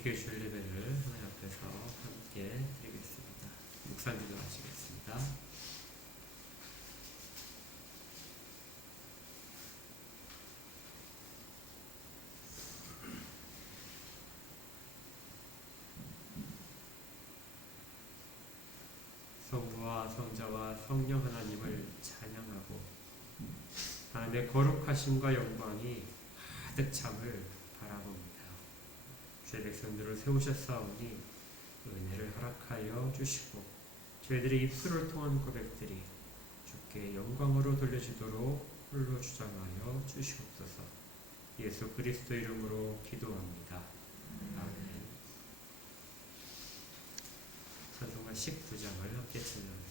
특히 주일 예배를 하나님 앞에서 함께 드리겠습니다. 묵상 기도하시겠습니다. 성부와 성자와 성령 하나님을 찬양하고 하나님의 거룩하심과 영광이 가득 참을 바라봅니다. 주의 백성들을 세우셨사오니 은혜를 허락하여 주시고 저희들의 입술을 통한 고백들이 주께 영광으로 돌려지도록 홀로 주장하여 주시옵소서. 예수 그리스도 이름으로 기도합니다. 아멘. 찬송가 19장을 함께 찬양하겠습니다.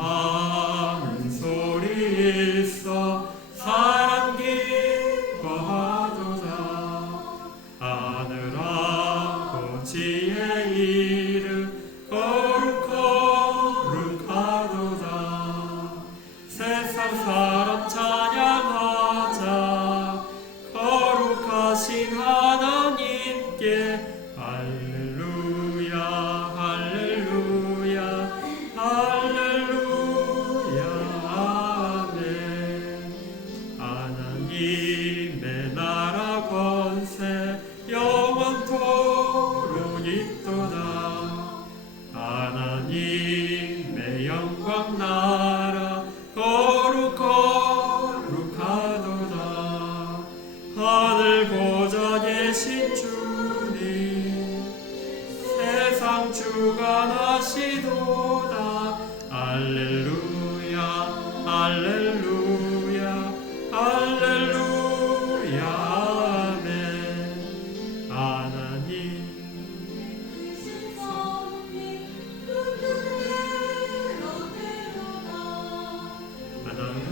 찬송하는 소리 있어 사람 기뻐하도다. 하늘하고 지의 이름 거룩하도다. 세상 사람 찬양하자. 거룩하신 하나님께 주관하시도다. 할렐루야 할렐루야 할렐루야 아멘. 하나님 하나님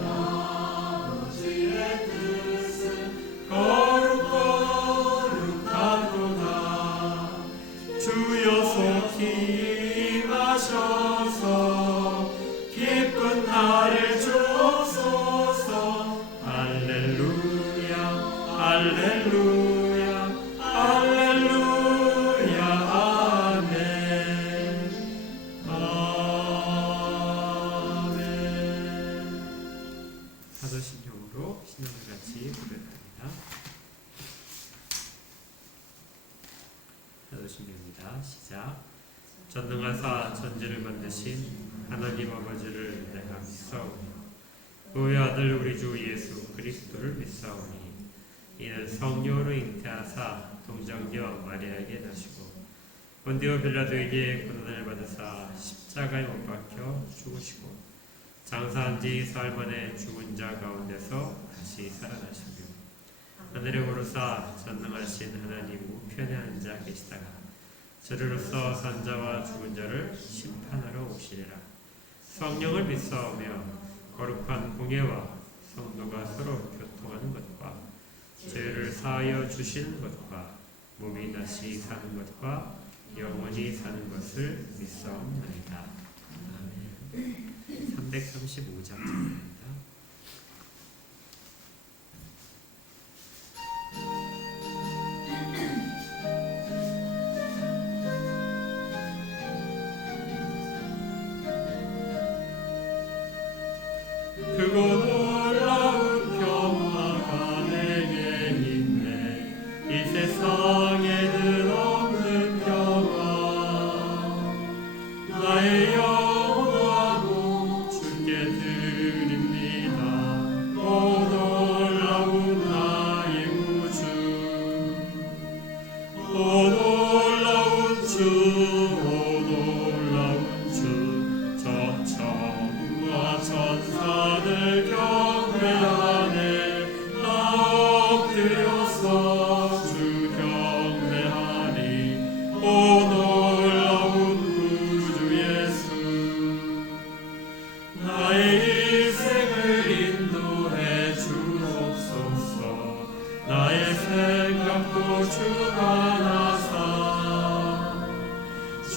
아버지의 뜻은 거룩하도다. 주여 속히 하셔서 기쁜 날을 주옵소서. 할렐루야 할렐루야 할렐루야 아멘. 아멘. 사도신경으로 신앙을 같이 고백합니다. 사도신경입니다. 시작. 전능하사 천지를 만드신 하나님 아버지를 내가 믿사오니 그의 아들 우리 주 예수 그리스도를 믿사오니 이는 성령으로 잉태하사 동정녀 마리아에게 나시고 본디오 빌라도에게 고난을 받으사 십자가에 못 박혀 죽으시고 장사한 지 사흘 만에 죽은 자 가운데서 다시 살아나시며 하늘에 오르사 전능하신 하나님 우편에 앉아 계시다가 저리로서 산자와 죽은 자를 심판하러 오시리라. 성령을 믿사오며 거룩한 공예와 성도가 서로 교통하는 것과 죄를 사하여 주시는 것과 몸이 다시 사는 것과 영원히 사는 것을 믿사옵나이다. 아멘. 335장입니다. 크고 놀라운 평화가 내게 있네. 이 세상에는 없는 평화. 나의 영광을 주께 드립니다. 오 놀라운 나의 우주. 오 놀라운 주. 천사들 경배하네. 나 엎드려서 주 경배하리. 오 놀라운 구주 예수. 나의 인생을 인도해 주옵소서. 나의 생각도 주관하사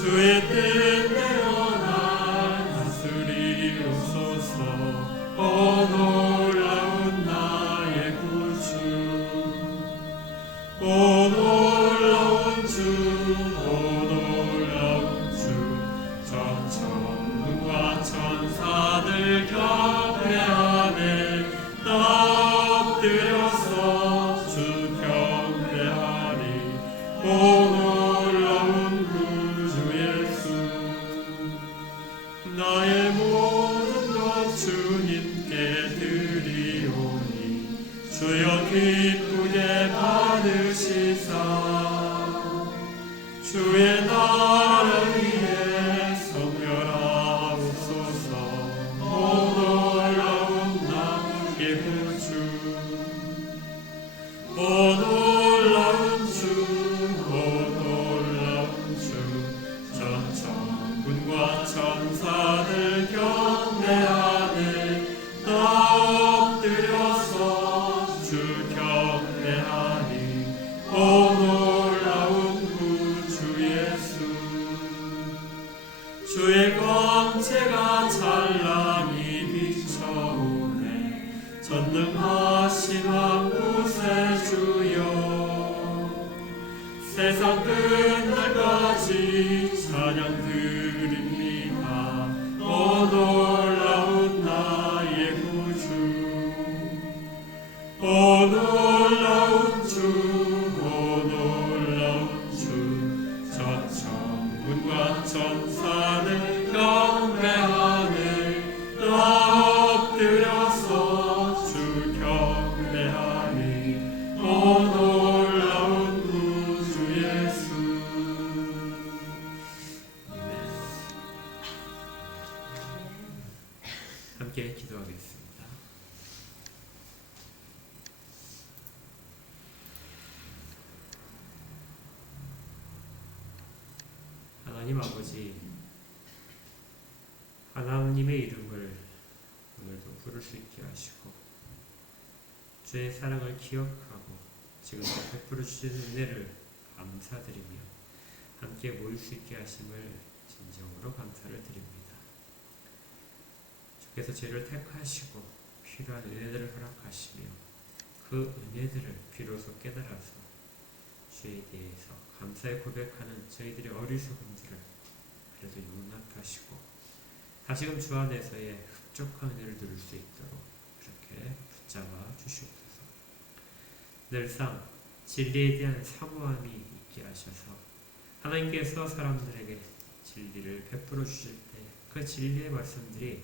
주의 뜻대로 날 다스리옵소서. 오 놀라운 나의 구주, 오 놀라운 주, 오 놀라운 주. 전 천군과 천사들 곁에 안에 나 엎드려서 주 경배하리. 오 놀라운 구주 예수, 나의 모든 것 주님께 드리오니 주여 기쁘게 받으시사 주의 나라를 위해 성결하옵소서. 오 놀라운 나의 구주, 오 놀라운 주, 오 놀라운 주. 전 천군과 천사들 경배하네 나 엎드려서 주 경배하니. 오 놀라운 구주 예수, 주의 광채가 찬란히 비춰오네 전능하신 왕구세 주여. 세상 끝날까지 찬양 드립니다. 오 놀라운 나의 구주, 오 놀라운 주, 오 놀라운 주. 저 천군과 천사는 경배하네 나 엎드려서 주 경배하니. 오 놀라운 구주 예수. 함께 기도하겠습니다. 하나님 아버지, 하나님의 이름을 오늘도 부를 수 있게 하시고 주의 사랑을 기억하고 지금도 베풀어 주시는 은혜를 감사드리며 함께 모일 수 있게 하심을 진정으로 감사를 드립니다. 주께서 저희를 택하시고 필요한 은혜들을 허락하시며 그 은혜들을 비로소 깨달아서 주에 대해서 감사의 고백하는 저희들의 어리석음들을 그래도 용납하시고 다시금 주 안에서의 흡족한 은혜를 누릴 수 있도록 그렇게 붙잡아 주시옵소서. 늘상 진리에 대한 사모함이 있게 하셔서 하나님께서 사람들에게 진리를 베풀어 주실 때 그 진리의 말씀들이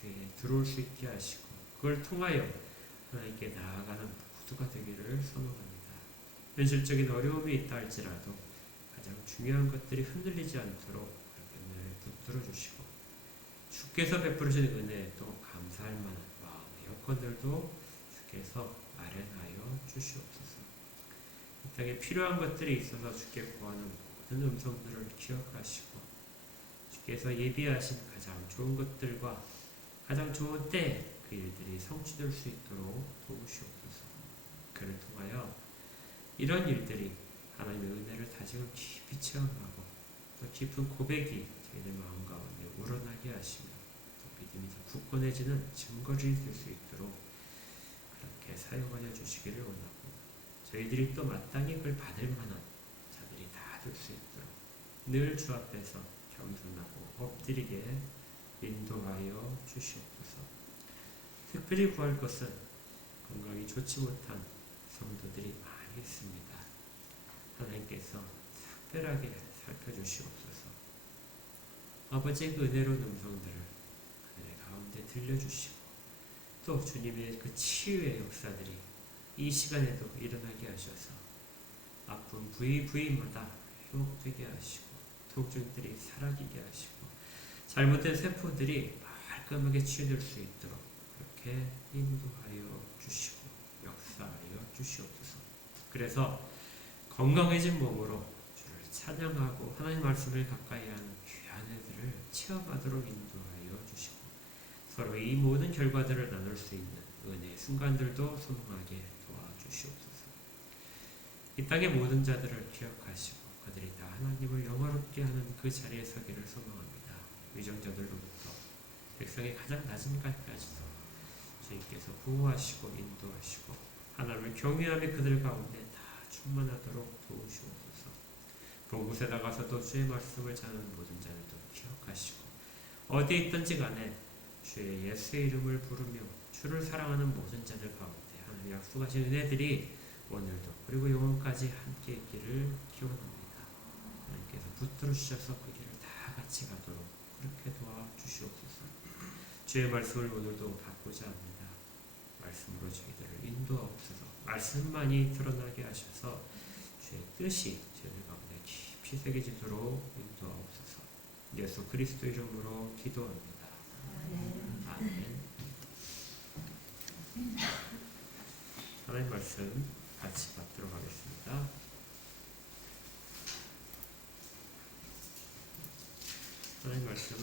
귀에 들어올 수 있게 하시고 그걸 통하여 하나님께 나아가는 모두가 되기를 소망합니다. 현실적인 어려움이 있다 할지라도 가장 중요한 것들이 흔들리지 않도록 그렇게 은혜를 붙들어 주시고 주께서 베푸시는 은혜에 또 감사할 만한 마음의 여건들도 주께서 마련하여 주시옵소서. 이 땅에 필요한 것들이 있어서 주께 구하는 모든 음성들을 기억하시고 주께서 예비하신 가장 좋은 것들과 가장 좋은 때 그 일들이 성취될 수 있도록 도우시옵소서. 그를 통하여 이런 일들이 하나님의 은혜를 다시금 깊이 체험하고 또 깊은 고백이 저희들 마음 가운데 우러나게 하시며 또 믿음이 더 굳건해지는 증거를 될 수 있도록 그렇게 사용하여 주시기를 원하고 저희들이 또 마땅히 그걸 받을 만한 자들이 다 될 수 있도록 늘 주 앞에서 겸손하고 엎드리게 인도하여 주시옵소서. 특별히 구할 것은 건강이 좋지 못한 성도들이 많이 있습니다. 하나님께서 특별하게 살펴주시옵소서. 아버지의 그 은혜로운 음성들을 하늘의 가운데 들려주시고 또 주님의 그 치유의 역사들이 이 시간에도 일어나게 하셔서 아픈 부위마다 회복되게 하시고 통증들이 사라지게 하시고 잘못된 세포들이 말끔하게 치유될 수 있도록 그렇게 인도하여 주시고 역사하여 주시옵소서. 그래서 건강해진 몸으로 주를 찬양하고 하나님 말씀을 가까이 하는 귀한 애들을 체험하도록 인도하여 주시고 서로 이 모든 결과들을 나눌 수 있는 은혜의 순간들도 소망하게 도와주시옵소서. 이 땅의 모든 자들을 기억하시고 그들이 다 하나님을 영화롭게 하는 그 자리에 서기를 소망합니다. 위정자들로부터 백성의 가장 낮은 까지도 주님께서 보호하시고 인도하시고 하나님을 경외하며 그들 가운데 다 충만하도록 도우시옵소서. 그곳에 나가서도 주의 말씀을 전하는 모든 자들도 기억하시고 어디에 있든지 간에 주의 예수의 이름을 부르며 주를 사랑하는 모든 자들 가운데 하나님 약속하신 은혜들이 오늘도 그리고 영원까지 함께 있기를 기원합니다. 하나님께서 붙들어 주셔서 그 길을 다 같이 가도록 그렇게 도와주시옵소서. 주의 말씀을 오늘도 받고자 합니다. 말씀으로 저희들을 인도하옵소서. 말씀만이 드러나게 하셔서 주의 뜻이 저희들 가운데 깊이 새겨지도록 인도하옵소서. 예수 그리스도 이름으로 기도합니다. 아멘. 하나님 말씀 같이 받도록 하겠습니다. 하나님 말씀은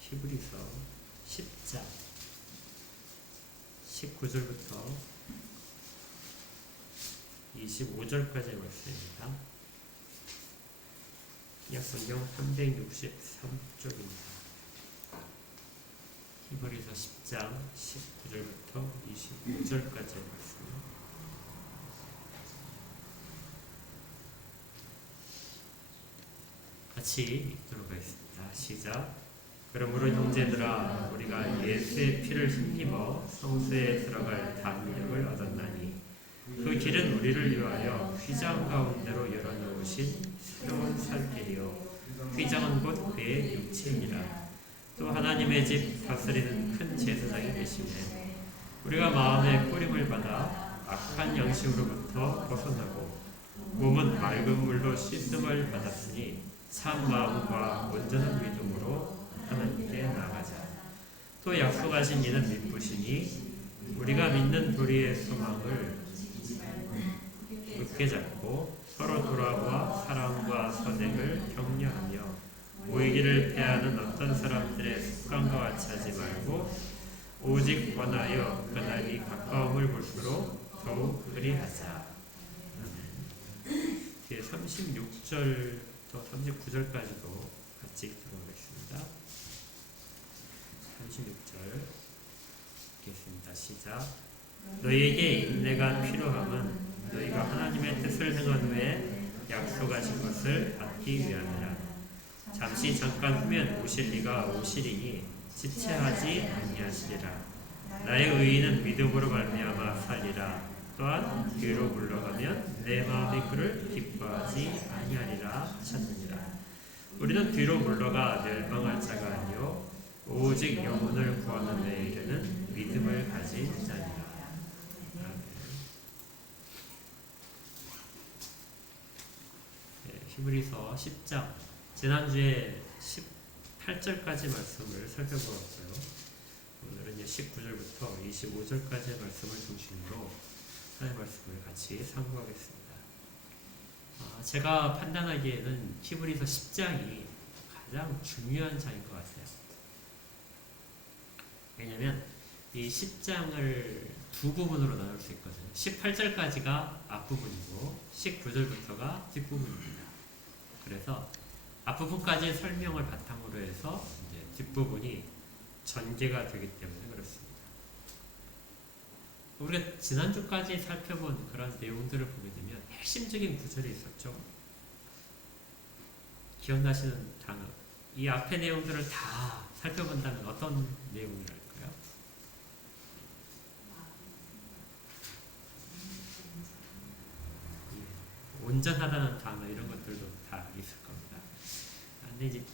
히브리서 10장 19절부터 25절까지의 말씀입니다. 약성경 363쪽입니다. 히브리서 10장 19절부터 25절까지의 말씀. 같이 읽도록 하겠습니다. 시작. 그러므로 형제들아 우리가 예수의 피를 힘입어 성소에 들어갈 담력을 얻었나니 그 길은 우리를 위하여 휘장 가운데로 열어놓으신 새로운 살길이요 휘장은 곧 그의 육체이니라. 또 하나님의 집 다스리는 큰 제사장이 계시네. 우리가 마음의 뿌림을 받아 악한 양식으로부터 벗어나고 몸은 맑은 물로 씻음을 받았으니 참 마음과 온전한 믿음으로 하나님께 나아가자. 또 약속하신 이는 믿으시니 우리가 믿는 도리의 소망을 굳게 잡고 서로 돌아보아 사랑과 선행을 격려하며 모이기를 패하는 어떤 사람들의 습관과 같이 하지 말고 오직 원하여 그날이 가까움을 볼수록 더욱 그리하자. 아멘. 36절 39절까지도 같이 들어보겠습니다. 36절 읽겠습니다. 시작. 너희에게 인내가 필요함은 너희가 하나님의 뜻을 행한 후에 약속하신 것을 받기 위함이라. 잠시 잠깐 후면 오실 이가 오시리니 지체하지 아니하시리라. 나의 의인은 믿음으로 말미암아 살리라. 또한 뒤로 물러가면 내 마음이 그를 기뻐하지 아니하리라 하셨느니라. 우리는 뒤로 물러가 멸망할 자가 아니요 오직 영혼을 구하는 데에 이르는 믿음을 가진 자니라. 히브리서 10장 지난주에 18절까지 말씀을 살펴보았고요. 오늘은 19절부터 25절까지의 말씀을 중심으로 하나님의 말씀을 같이 상고하겠습니다. 제가 판단하기에는 히브리서 10장이 가장 중요한 장인 것 같아요. 왜냐하면 이 10장을 두 부분으로 나눌 수 있거든요. 18절까지가 앞부분이고 19절부터가 뒷부분입니다. 그래서 앞부분까지의 설명을 바탕으로 해서 이제 뒷부분이 전개가 되기 때문에 그렇습니다. 우리가 지난주까지 살펴본 그런 내용들을 보게 되면 핵심적인 구절이 있었죠. 기억나시는 단어. 이 앞의 내용들을 다 살펴본다면 어떤 내용이랄까요? 온전하다는 단어 이런 것들도 다 있을 겁니다. 근데 이제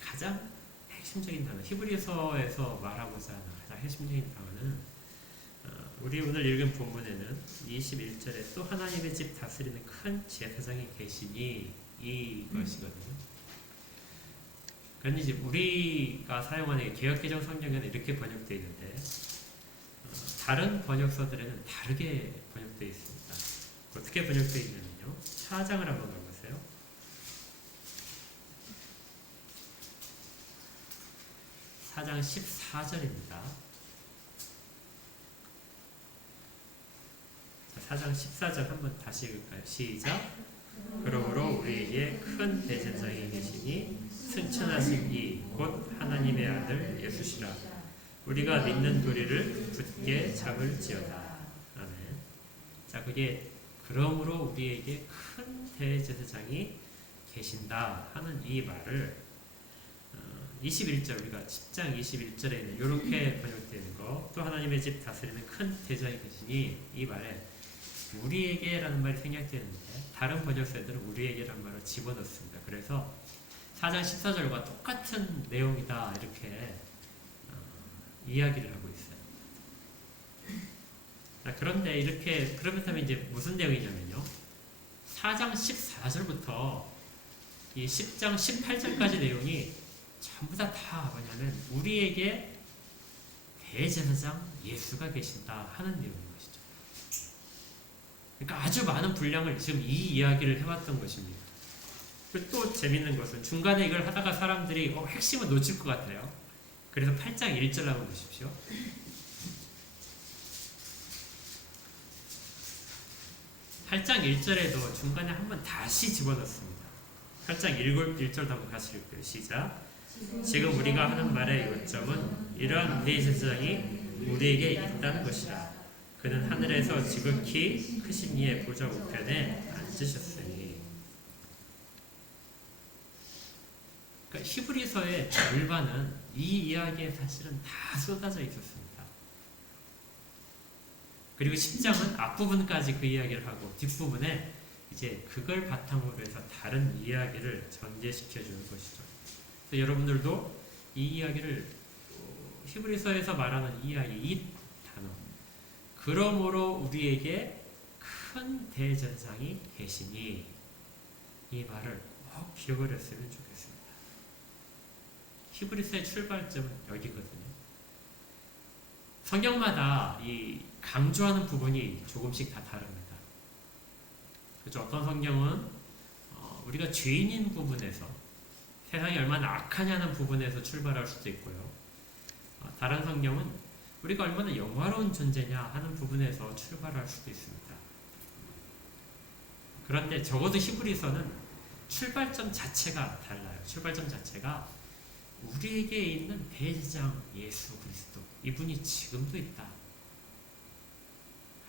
가장 핵심적인 단어, 히브리서에서 말하고자 하는 가장 핵심적인 단어는 우리 오늘 읽은 본문에는 21절에 또 하나님의 집 다스리는 큰 제사장이 계시니 이것이거든요. 그런데 이제 우리가 사용하는 개역개정 성경에는 이렇게 번역되어 있는데 다른 번역서들에는 다르게 번역되어 있습니다. 어떻게 번역되어 있냐면요. 4장을 한번 가보세요. 4장 14절입니다. 4장 14절 한번 다시 읽을까요? 시작. 그러므로 우리에게 우리에게 큰 대제사장이 계시니 승천하신 이 곧 하나님의 아들 예수시라. 우리가 믿는 도리를 굳게 잡을지어다. 아멘. 자, 그게 그러므로 우리에게 큰 대제사장이 계신다 하는 이 말을 21절, 우리가 10장 21절에는 이렇게 번역되는 거, 또 하나님의 집 다스리는 큰 대제사장이 계시니, 이 말에 우리에게라는 말이 생략되는데 다른 번역서들은 우리에게라는 말을 집어넣습니다. 그래서 4장 14절과 똑같은 내용이다 이렇게 이야기를 하고 있어요. 자, 그런데 이렇게 그렇다면 이제 무슨 내용이냐면요, 4장 14절부터 이 10장 18절까지 내용이 전부 다 뭐냐면 우리에게 대제사장 예수가 계신다 하는 내용인 것이죠. 그러니까 아주 많은 분량을 지금 이 이야기를 해왔던 것입니다. 그리고 또 재밌는 것은 중간에 이걸 하다가 사람들이 핵심을 놓칠 것 같아요. 그래서 8장 1절 한번 보십시오. 8장 1절에도 중간에 한번 다시 집어넣습니다. 8장 1절도 한번 같이 읽고요. 시작. 지금 우리가 하는 말의 요점은 이러한 대제사장이 우리에게 있다는 것이라. 그는 하늘에서 지극히 크신 이의 보좌 우편에 앉으셨으니. 그러니까 히브리서의 절반은 이 이야기에 사실은 다 쏟아져 있었습니다. 그리고 10장은 앞부분까지 그 이야기를 하고 뒷부분에 이제 그걸 바탕으로 해서 다른 이야기를 전개시켜 주는 것이죠. 그래서 여러분들도 이 이야기를 히브리서에서 말하는 이 이야기, 이 단어, 그러므로 우리에게 큰 대제사장이 계시니, 이 말을 꼭 기억을 했으면 좋겠습니다. 히브리서의 출발점은 여기거든요. 성경마다 이 강조하는 부분이 조금씩 다 다릅니다. 그렇죠? 어떤 성경은 우리가 죄인인 부분에서, 세상이 얼마나 악하냐는 부분에서 출발할 수도 있고요. 다른 성경은 우리가 얼마나 영화로운 존재냐 하는 부분에서 출발할 수도 있습니다. 그런데 적어도 히브리서는 출발점 자체가 달라요. 출발점 자체가 우리에게 있는 대제사장 예수 그리스도, 이분이 지금도 있다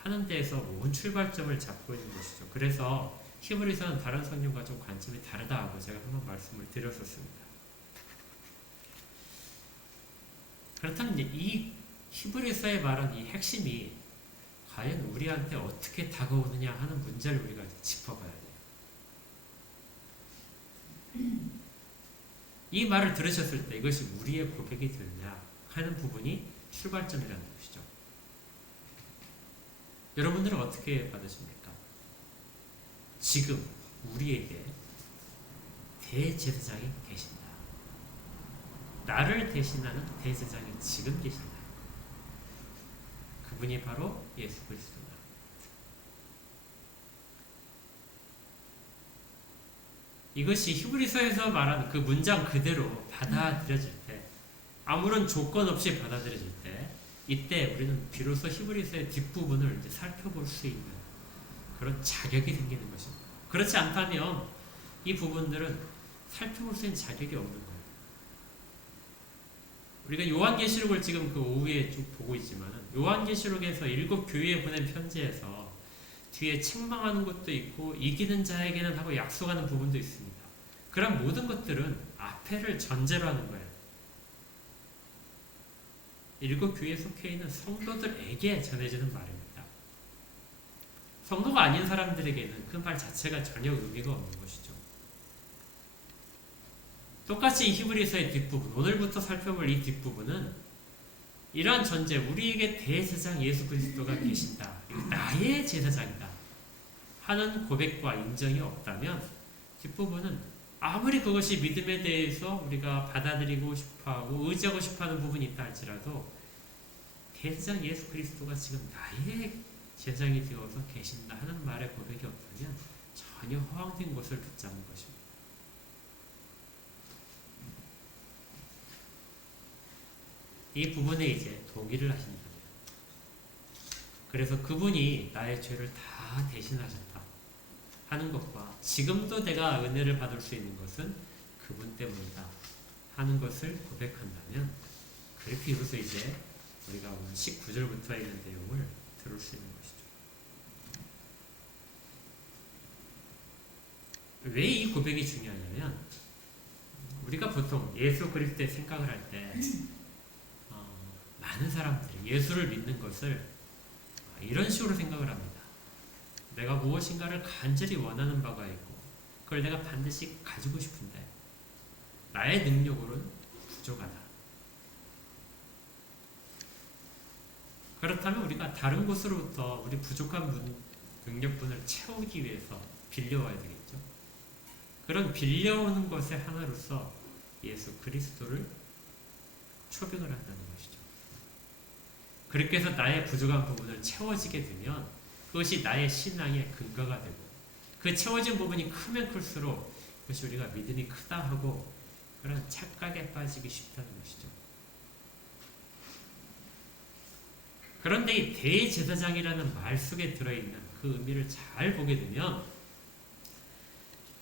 하는 데에서 온 출발점을 잡고 있는 것이죠. 그래서 히브리서는 다른 성경과 좀 관점이 다르다고 제가 한번 말씀을 드렸었습니다. 그렇다면 이제 이 히브리서에 말한 이 핵심이 과연 우리한테 어떻게 다가오느냐 하는 문제를 우리가 이제 짚어봐야 돼요. 이 말을 들으셨을 때 이것이 우리의 고백이 되느냐 하는 부분이 출발점이라는 것이죠. 여러분들은 어떻게 받으십니까? 지금 우리에게 대제사장이 계신다. 나를 대신하는 대제사장이 지금 계신다. 그분이 바로 예수 그리스도다. 이것이 히브리서에서 말하는 그 문장 그대로 받아들여질 때, 아무런 조건 없이 받아들여질 때, 이때 우리는 비로소 히브리서의 뒷부분을 이제 살펴볼 수 있는 그런 자격이 생기는 것입니다. 그렇지 않다면 이 부분들은 살펴볼 수 있는 자격이 없는 거예요. 우리가 요한계시록을 지금 그 오후에 쭉 보고 있지만, 요한계시록에서 7 교회에 보낸 편지에서 뒤에 책망하는 것도 있고 이기는 자에게는 하고 약속하는 부분도 있습니다. 그런 모든 것들은 앞에를 전제로 하는 거예요. 7 교회에 속해 있는 성도들에게 전해지는 말입니다. 성도가 아닌 사람들에게는 그 말 자체가 전혀 의미가 없는 것이죠. 똑같이 히브리서의 뒷부분, 오늘부터 살펴볼 이 뒷부분은 이러한 전제, 우리에게 대제사장 예수 그리스도가 계신다, 나의 제사장이다 하는 고백과 인정이 없다면 뒷부분은 아무리 그것이 믿음에 대해서 우리가 받아들이고 싶어하고 의지하고 싶어하는 부분이 있다 할지라도 대제사장 예수 그리스도가 지금 나의 제사장이 되어서 계신다 하는 말의 고백이 없다면 전혀 허황된 것을 붙잡는 것입니다. 이 부분에 이제 동의를 하신다면, 그래서 그분이 나의 죄를 다 대신하셨다 하는 것과 지금도 내가 은혜를 받을 수 있는 것은 그분 때문이다 하는 것을 고백한다면 그렇게 비로소 이제 우리가 오늘 19절부터 있는 내용을 들을 수 있는 것이죠. 왜 이 고백이 중요하냐면 우리가 보통 예수 그리스도의 생각을 할 때 많은 사람들이 예수를 믿는 것을 이런 식으로 생각을 합니다. 내가 무엇인가를 간절히 원하는 바가 있고 그걸 내가 반드시 가지고 싶은데 나의 능력으로는 부족하다. 그렇다면 우리가 다른 곳으로부터 우리 부족한 능력분을 채우기 위해서 빌려와야 되겠죠. 그런 빌려오는 것의 하나로서 예수 그리스도를 초빙을 한다는 것이죠. 그렇게 해서 나의 부족한 부분을 채워지게 되면 그것이 나의 신앙의 근거가 되고 그 채워진 부분이 크면 클수록 그것이 우리가 믿음이 크다 하고 그런 착각에 빠지기 쉽다는 것이죠. 그런데 이 대제사장이라는 말 속에 들어있는 그 의미를 잘 보게 되면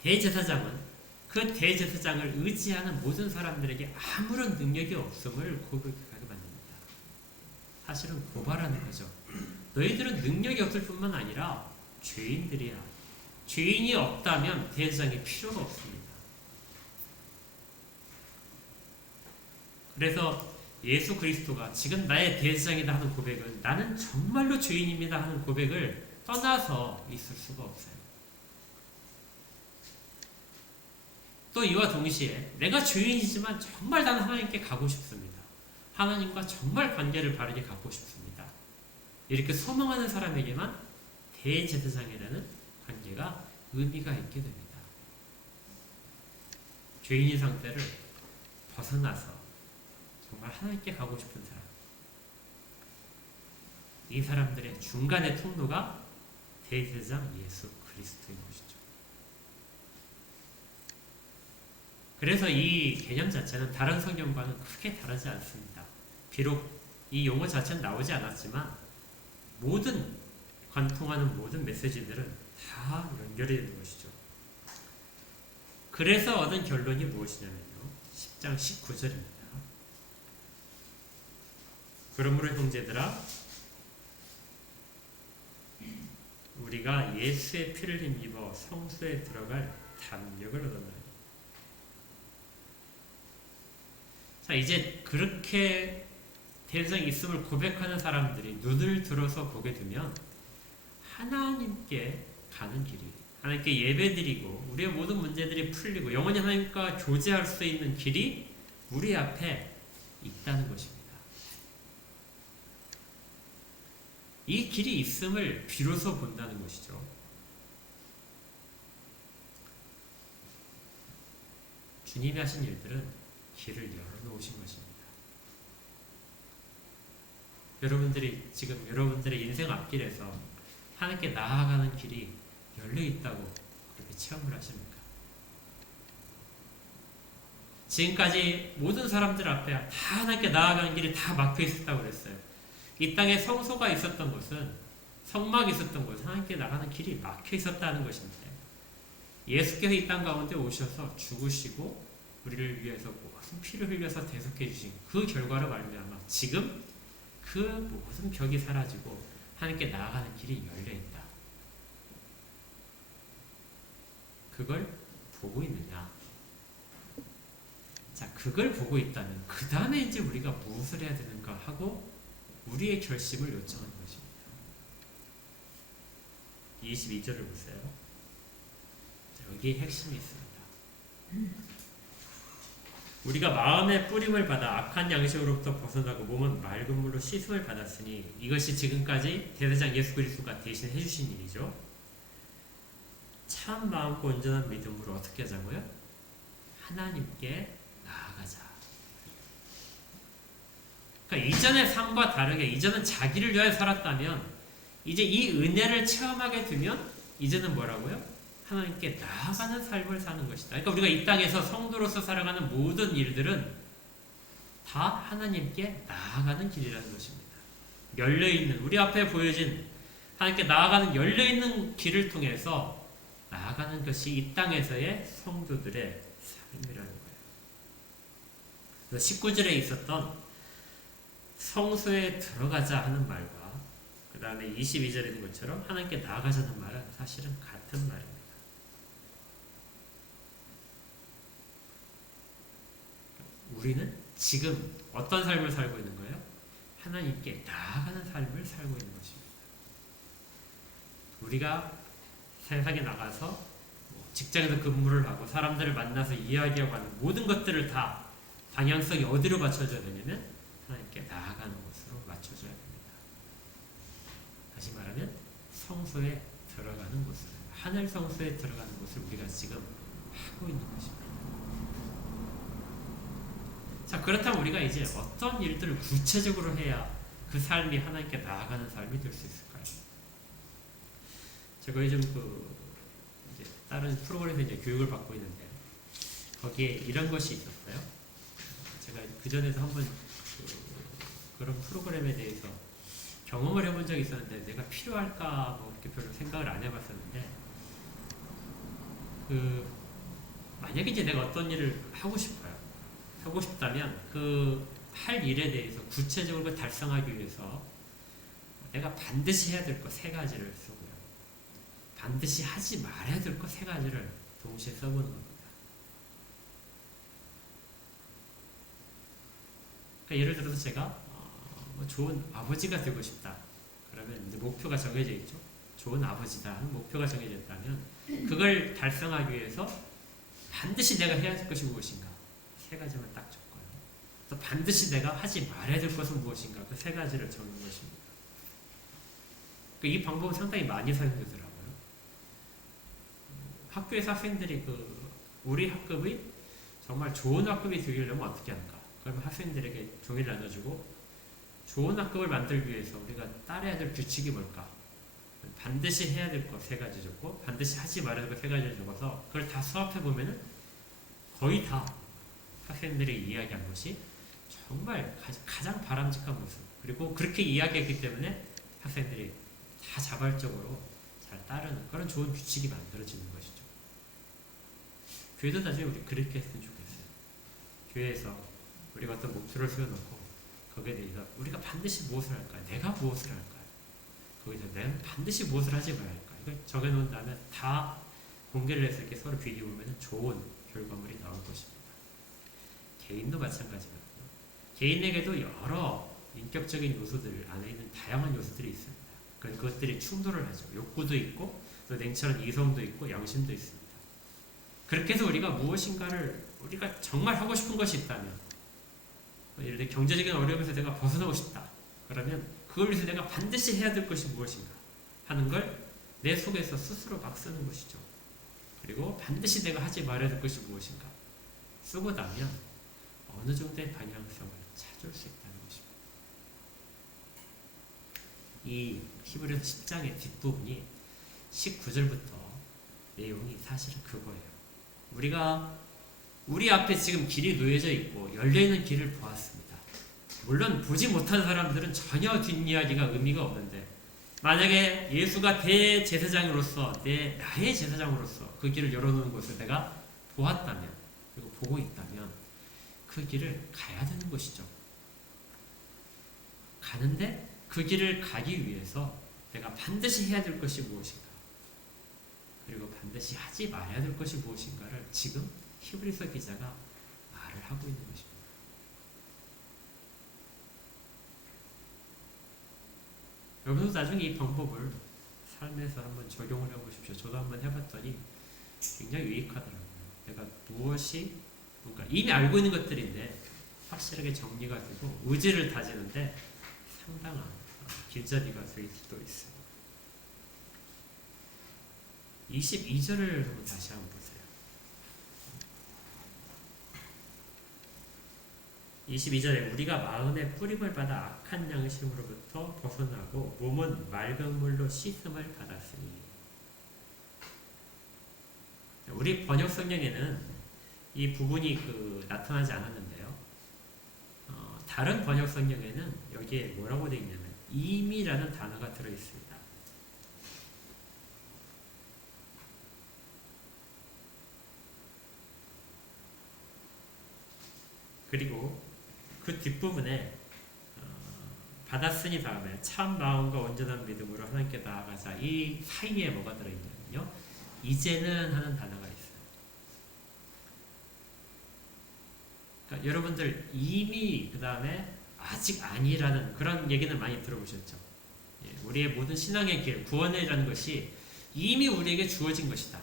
대제사장은 그 대제사장을 의지하는 모든 사람들에게 아무런 능력이 없음을 고백하게 만듭니다. 사실은 고발하는 거죠. 너희들은 능력이 없을 뿐만 아니라 죄인들이야. 죄인이 없다면 대제사장이 필요가 없습니다. 그래서 예수 그리스도가 지금 나의 대제사장이다 하는 고백은 나는 정말로 죄인입니다 하는 고백을 떠나서 있을 수가 없어요. 또 이와 동시에 내가 죄인이지만 정말 나는 하나님께 가고 싶습니다. 하나님과 정말 관계를 바르게 갖고 싶습니다. 이렇게 소망하는 사람에게만 대제사장이라는 관계가 의미가 있게 됩니다. 죄인의 상태를 벗어나서 정말 하나님께 가고 싶은 사람, 이 사람들의 중간의 통로가 대제사장 예수 그리스도인 것이죠. 그래서 이 개념 자체는 다른 성경과는 크게 다르지 않습니다. 비록 이 용어 자체는 나오지 않았지만 모든 관통하는 모든 메시지들은 다 연결이 되는 것이죠. 그래서 얻은 결론이 무엇이냐면요. 10장 19절입니다. 그러므로 형제들아 우리가 예수의 피를 힘입어 성소에 들어갈 담력을 얻었나니. 자, 이제 그렇게 대제사장이 있음을 고백하는 사람들이 눈을 들어서 보게 되면 하나님께 가는 길이, 하나님께 예배드리고 우리의 모든 문제들이 풀리고 영원히 하나님과 교제할 수 있는 길이 우리 앞에 있다는 것입니다. 이 길이 있음을 비로소 본다는 것이죠. 주님이 하신 일들은 길을 열어놓으신 것입니다. 여러분들이 지금 여러분들의 인생 앞길에서 하나님께 나아가는 길이 열려있다고 그렇게 체험을 하십니까? 지금까지 모든 사람들 앞에 다 하나님께 나아가는 길이 다 막혀 있었다고 그랬어요. 이 땅에 성소가 있었던 것은, 성막이 있었던 것은 하나님께 나가는 길이 막혀 있었다는 것인데 예수께서 이 땅 가운데 오셔서 죽으시고 우리를 위해서 모든 피를 흘려서 대속해 주신 그 결과로 말미암아 지금 그 모든 벽이 사라지고 하나님께 나아가는 길이 열려있다. 그걸 보고 있느냐? 자, 그걸 보고 있다면 그 다음에 이제 우리가 무엇을 해야 되는가 하고 우리의 결심을 요청하는 것입니다. 22절을 보세요. 자, 여기에 핵심이 있습니다. 우리가 마음의 뿌림을 받아 악한 양식으로부터 벗어나고 몸은 맑은 물로 씻음을 받았으니 이것이 지금까지 대제사장 예수 그리스도가 대신 해주신 일이죠. 참 마음과 온전한 믿음으로 어떻게 하자고요? 하나님께 나아가자. 그러니까 이전의 삶과 다르게 이전은 자기를 위하여 살았다면 이제 이 은혜를 체험하게 되면 이제는 뭐라고요? 하나님께 나아가는 삶을 사는 것이다. 그러니까 우리가 이 땅에서 성도로서 살아가는 모든 일들은 다 하나님께 나아가는 길이라는 것입니다. 열려있는, 우리 앞에 보여진 하나님께 나아가는 열려있는 길을 통해서 나아가는 것이 이 땅에서의 성도들의 삶이라는 거예요. 그래서 19절에 있었던 성소에 들어가자 하는 말과 그 다음에 22절에 있는 것처럼 하나님께 나아가자는 말은 사실은 같은 말입니다. 우리는 지금 어떤 삶을 살고 있는 거예요? 하나님께 나아가는 삶을 살고 있는 것입니다. 우리가 세상에 나가서 직장에서 근무를 하고 사람들을 만나서 이야기하고 하는 모든 것들을 다 방향성이 어디로 맞춰져야 되냐면 하나님께 나아가는 곳으로 맞춰져야 됩니다. 다시 말하면 성소에 들어가는 곳을, 하늘 성소에 들어가는 곳을 우리가 지금 하고 있는 것입니다. 자, 그렇다면 우리가 이제 어떤 일들을 구체적으로 해야 그 삶이 하나님께 나아가는 삶이 될 수 있을까요? 제가 요즘 이제 다른 프로그램에서 이제 교육을 받고 있는데 거기에 이런 것이 있었어요. 제가 그 전에도 한번 그런 프로그램에 대해서 경험을 해본 적이 있었는데 내가 필요할까 뭐 이렇게 별로 생각을 안 해봤었는데 만약에 이제 내가 어떤 일을 하고 싶다면 그 할 일에 대해서 구체적으로 달성하기 위해서 내가 반드시 해야 될 것 세 가지를 쓰고요. 반드시 하지 말아야 될 것 세 가지를 동시에 써보는 겁니다. 그러니까 예를 들어서 제가 좋은 아버지가 되고 싶다. 그러면 이제 목표가 정해져 있죠. 좋은 아버지다 하는 목표가 정해져 있다면 그걸 달성하기 위해서 반드시 내가 해야 될 것이 무엇인가? 세 가지만 딱 적고요. 또 반드시 내가 하지 말아야 될 것은 무엇인가? 그 세 가지를 적는 것입니다. 이 방법은 상당히 많이 사용되더라고요. 학교에서 학생들이 우리 학급이 정말 좋은 학급이 되려면 어떻게 할까? 그러면 학생들에게 종이를 나눠주고 좋은 학급을 만들기 위해서 우리가 따라야 될 규칙이 뭘까? 반드시 해야 될 것 세 가지 적고 반드시 하지 말아야 될 것 세 가지를 적어서 그걸 다 수합해 보면은 거의 다 학생들이 이야기한 것이 정말 가장 바람직한 모습, 그리고 그렇게 이야기했기 때문에 학생들이 다 자발적으로 잘 따르는 그런 좋은 규칙이 만들어지는 것이죠. 교회도 나중에 우리 그렇게 했으면 좋겠어요. 교회에서 우리가 어떤 목표를 세워놓고 거기에 대해서 우리가 반드시 무엇을 할까요? 내가 무엇을 할까요? 거기서 내가 반드시 무엇을 하지 말아야 할까요? 이걸 정해놓은 다음에 다 공개를 해서 이렇게 서로 비교해보면 좋은 결과물이 나올 것입니다. 개인도 마찬가지거든요. 개인에게도 여러 인격적인 요소들 안에 있는 다양한 요소들이 있습니다. 그것들이 충돌을 하죠. 욕구도 있고 또 냉철한 이성도 있고 양심도 있습니다. 그렇게 해서 우리가 무엇인가를 우리가 정말 하고 싶은 것이 있다면, 예를 들어 경제적인 어려움에서 내가 벗어나고 싶다. 그러면 그걸 위해서 내가 반드시 해야 될 것이 무엇인가 하는 걸 내 속에서 스스로 막 쓰는 것이죠. 그리고 반드시 내가 하지 말아야 될 것이 무엇인가 쓰고 나면 어느 정도의 방향성을 찾을 수 있다는 것입니다. 이 히브리서 10장의 뒷부분이 19절부터 내용이 사실은 그거예요. 우리가 우리 앞에 지금 길이 놓여져 있고 열려있는 길을 보았습니다. 물론 보지 못한 사람들은 전혀 뒷이야기가 의미가 없는데 만약에 예수가 대제사장으로서 나의 제사장으로서 그 길을 열어놓은 것을 내가 보았다면 그리고 보고 있다면 그 길을 가야 되는 것이죠. 가는데 그 길을 가기 위해서 내가 반드시 해야 될 것이 무엇인가 그리고 반드시 하지 말아야 될 것이 무엇인가를 지금 히브리서 기자가 말을 하고 있는 것입니다. 여러분도 나중에 이 방법을 삶에서 한번 적용을 해보십시오. 저도 한번 해봤더니 굉장히 유익하더라고요. 내가 무엇이 뭔가 이미 알고 있는 것들인데 확실하게 정리가 되고 의지를 다지는데 상당한 길잡이가 될 수도 있어요. 22절을 한번 다시 한번 보세요. 22절에 우리가 마음의 뿌림을 받아 악한 양심으로부터 벗어나고 몸은 맑은 물로 씻음을 받았으니. 우리 번역 성경에는 이 부분이 나타나지 않았는데요. 다른 번역 성경에는 여기에 뭐라고 되어 있냐면 이미라는 단어가 들어있습니다. 그리고 그 뒷부분에 받았으니 다음에 참 마음과 온전한 믿음으로 하나님께 나아가자. 이 사이에 뭐가 들어있냐면요. 이제는 하는 단어가 있어요. 그러니까 여러분들 이미 그 다음에 아직 아니라는 그런 얘기는 많이 들어보셨죠. 우리의 모든 신앙의 길, 구원이라는 것이 이미 우리에게 주어진 것이다.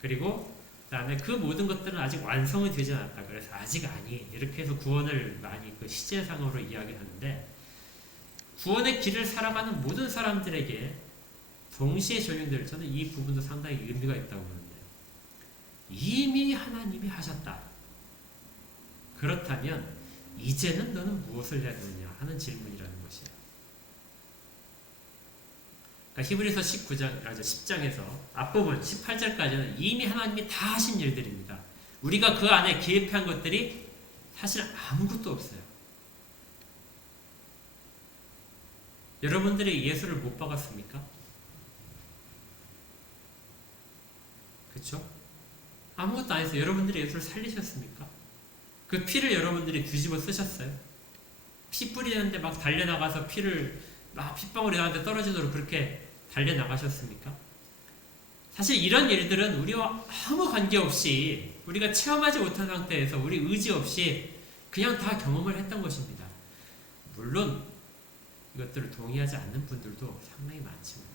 그리고 그 다음에 그 모든 것들은 아직 완성이 되지 않았다. 그래서 아직 아니. 이렇게 해서 구원을 많이 그 시제상으로 이야기하는데 구원의 길을 살아가는 모든 사람들에게 동시에 적용될 저는 이 부분도 상당히 의미가 있다고 보는데 이미 하나님이 하셨다. 그렇다면 이제는 너는 무엇을 해야 되느냐 하는 질문이라는 것이에요. 그러니까 히브리서 10장에서 앞부분 18절까지는 이미 하나님이 다 하신 일들입니다. 우리가 그 안에 개입한 것들이 사실 아무것도 없어요. 여러분들이 예수를 못 박았습니까? 그렇죠? 아무것도 안 해서 여러분들이 예수를 살리셨습니까? 그 피를 여러분들이 뒤집어 쓰셨어요? 피 뿌리는데 막 달려나가서 피를 막 핏방울이 나한테 떨어지도록 그렇게 달려나가셨습니까? 사실 이런 일들은 우리와 아무 관계없이 우리가 체험하지 못한 상태에서 우리 의지 없이 그냥 다 경험을 했던 것입니다. 물론 이것들을 동의하지 않는 분들도 상당히 많지만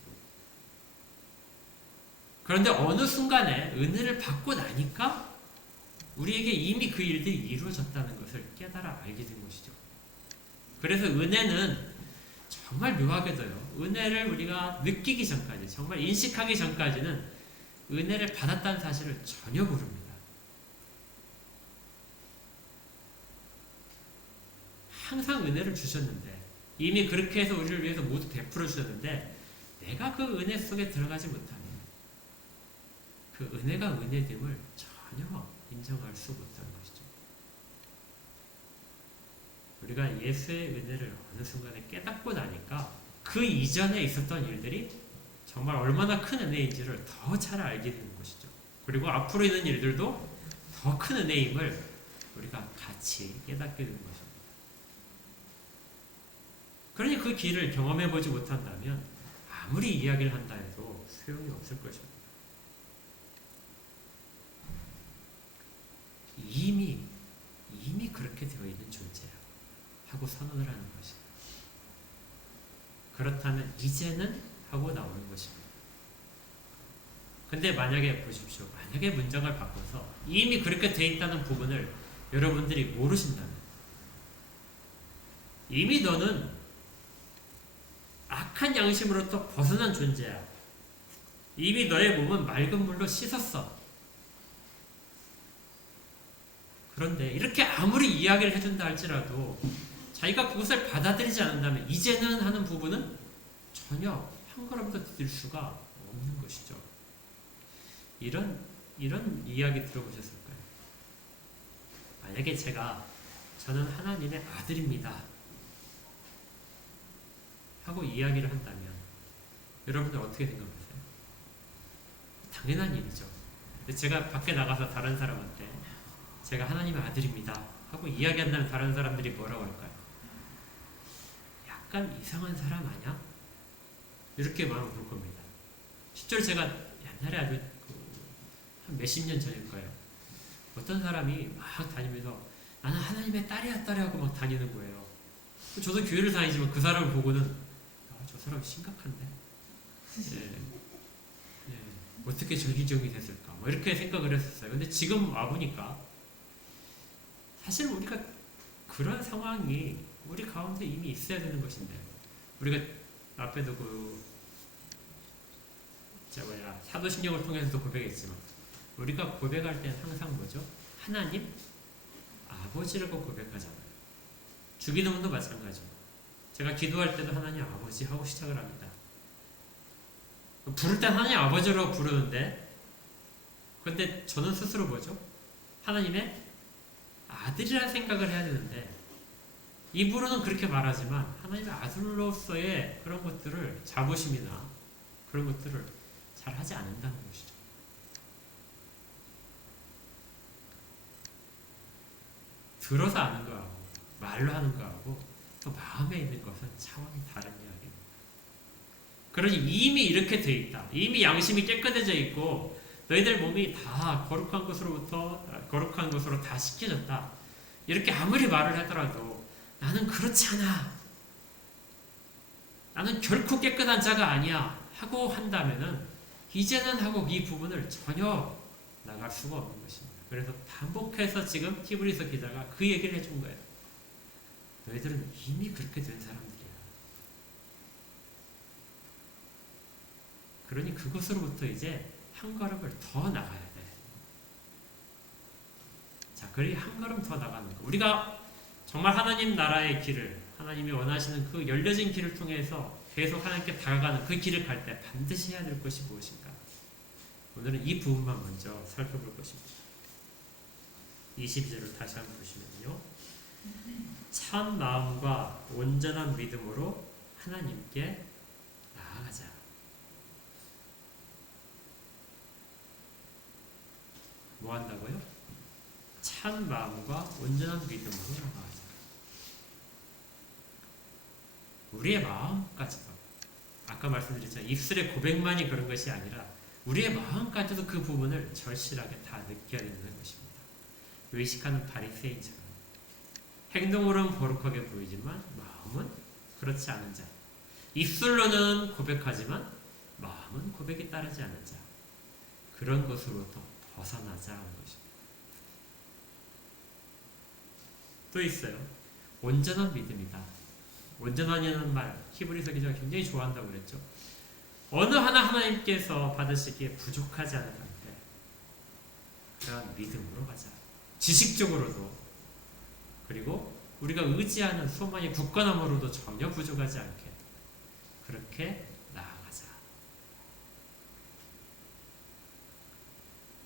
그런데 어느 순간에 은혜를 받고 나니까 우리에게 이미 그 일들이 이루어졌다는 것을 깨달아 알게 된 것이죠. 그래서 은혜는 정말 묘하게도요. 은혜를 우리가 느끼기 전까지, 정말 인식하기 전까지는 은혜를 받았다는 사실을 전혀 모릅니다. 항상 은혜를 주셨는데 이미 그렇게 해서 우리를 위해서 모두 베풀어 주셨는데 내가 그 은혜 속에 들어가지 못하면 그 은혜가 은혜됨을 전혀 인정할 수 못하는 것이죠. 우리가 예수의 은혜를 어느 순간에 깨닫고 나니까 그 이전에 있었던 일들이 정말 얼마나 큰 은혜인지를 더 잘 알게 되는 것이죠. 그리고 앞으로 있는 일들도 더 큰 은혜임을 우리가 같이 깨닫게 되는 것입니다. 그러니 그 길을 경험해보지 못한다면 아무리 이야기를 한다 해도 소용이 없을 것입니다. 이미 그렇게 되어 있는 존재야 하고 선언을 하는 것이에요. 그렇다면 이제는 하고 나오는 것입니다. 근데 만약에 보십시오. 만약에 문장을 바꿔서 이미 그렇게 되어 있다는 부분을 여러분들이 모르신다면 이미 너는 악한 양심으로부터 벗어난 존재야. 이미 너의 몸은 맑은 물로 씻었어. 그런데 이렇게 아무리 이야기를 해준다 할지라도 자기가 그것을 받아들이지 않는다면 이제는 하는 부분은 전혀 한 걸음도 디딜 수가 없는 것이죠. 이런 이야기 들어보셨을까요? 만약에 저는 하나님의 아들입니다 하고 이야기를 한다면 여러분들 어떻게 생각하세요? 당연한 일이죠. 근데 제가 밖에 나가서 다른 사람한테 제가 하나님의 아들입니다 하고 이야기한다면 다른 사람들이 뭐라고 할까요? 약간 이상한 사람 아니야? 이렇게 마음을 볼 겁니다. 실제로 제가 옛날에 아주 한 몇십 년 전일 거예요. 어떤 사람이 막 다니면서 나는 하나님의 딸이야 하고 막 다니는 거예요. 저도 교회를 다니지만 그 사람을 보고는 저 사람 심각한데? 어떻게 저기저기 됐을까? 뭐 이렇게 생각을 했었어요. 근데 지금 와보니까 사실 우리가 그런 상황이 우리 가운데 이미 있어야 되는 것인데 우리가 앞에도 사도신경을 통해서도 고백했지만 우리가 고백할 때는 항상 뭐죠? 하나님 아버지라고 고백하잖아요. 주기도문도 마찬가지고 제가 기도할 때도 하나님 아버지 하고 시작을 합니다. 부를 때 하나님 아버지라고 부르는데 근데 저는 스스로 뭐죠? 하나님의 아들이라는 생각을 해야 되는데 입으로는 그렇게 말하지만 하나님의 아들로서의 그런 것들을 자부심이나 그런 것들을 잘 하지 않는다는 것이죠. 들어서 아는 거하고 말로 하는 거하고 또 마음에 있는 것은 차원이 다른 이야기입니다. 그러니 이미 이렇게 돼 있다. 이미 양심이 깨끗해져 있고 너희들 몸이 다 거룩한 것으로 다 씻겨졌다. 이렇게 아무리 말을 하더라도 나는 그렇지 않아. 나는 결코 깨끗한 자가 아니야. 하고 한다면은 이제는 하고 이 부분을 전혀 나갈 수가 없는 것입니다. 그래서 반복해서 지금 히브리서 기자가 그 얘기를 해준 거예요. 너희들은 이미 그렇게 된 사람들이야. 그러니 그것으로부터 이제 한 걸음을 더 나가야 돼. 자, 그리 한 걸음 더 나가는 거. 우리가 정말 하나님 나라의 길을, 하나님이 원하시는 그 열려진 길을 통해서 계속 하나님께 다가가는 그 길을 갈 때 반드시 해야 될 것이 무엇인가? 오늘은 이 부분만 먼저 살펴볼 것입니다. 22절을 다시 한번 보시면요. 참 마음과 온전한 믿음으로 하나님께 나아가자. 뭐 한다고요? 참 마음과 온전한 믿음으로 나아가자. 우리의 마음까지도, 아까 말씀드렸잖아요. 입술의 고백만이 그런 것이 아니라 우리의 마음까지도 그 부분을 절실하게 다 느껴야 되는 것입니다. 의식하는 바리새인처럼 행동으로는 거룩하게 보이지만 마음은 그렇지 않은 자. 입술로는 고백하지만 마음은 고백에 따르지 않은 자. 그런 것으로부터 벗어나자 하는 것입니다. 또 있어요. 온전한 믿음이다. 온전하냐는 말, 히브리서 기자가 굉장히 좋아한다고 그랬죠. 어느 하나 하나님께서 받으시기에 부족하지 않은 상태. 그러한 믿음으로 가자. 지식적으로도, 그리고 우리가 의지하는 소망의 굳건함으로도 전혀 부족하지 않게 그렇게 나아가자.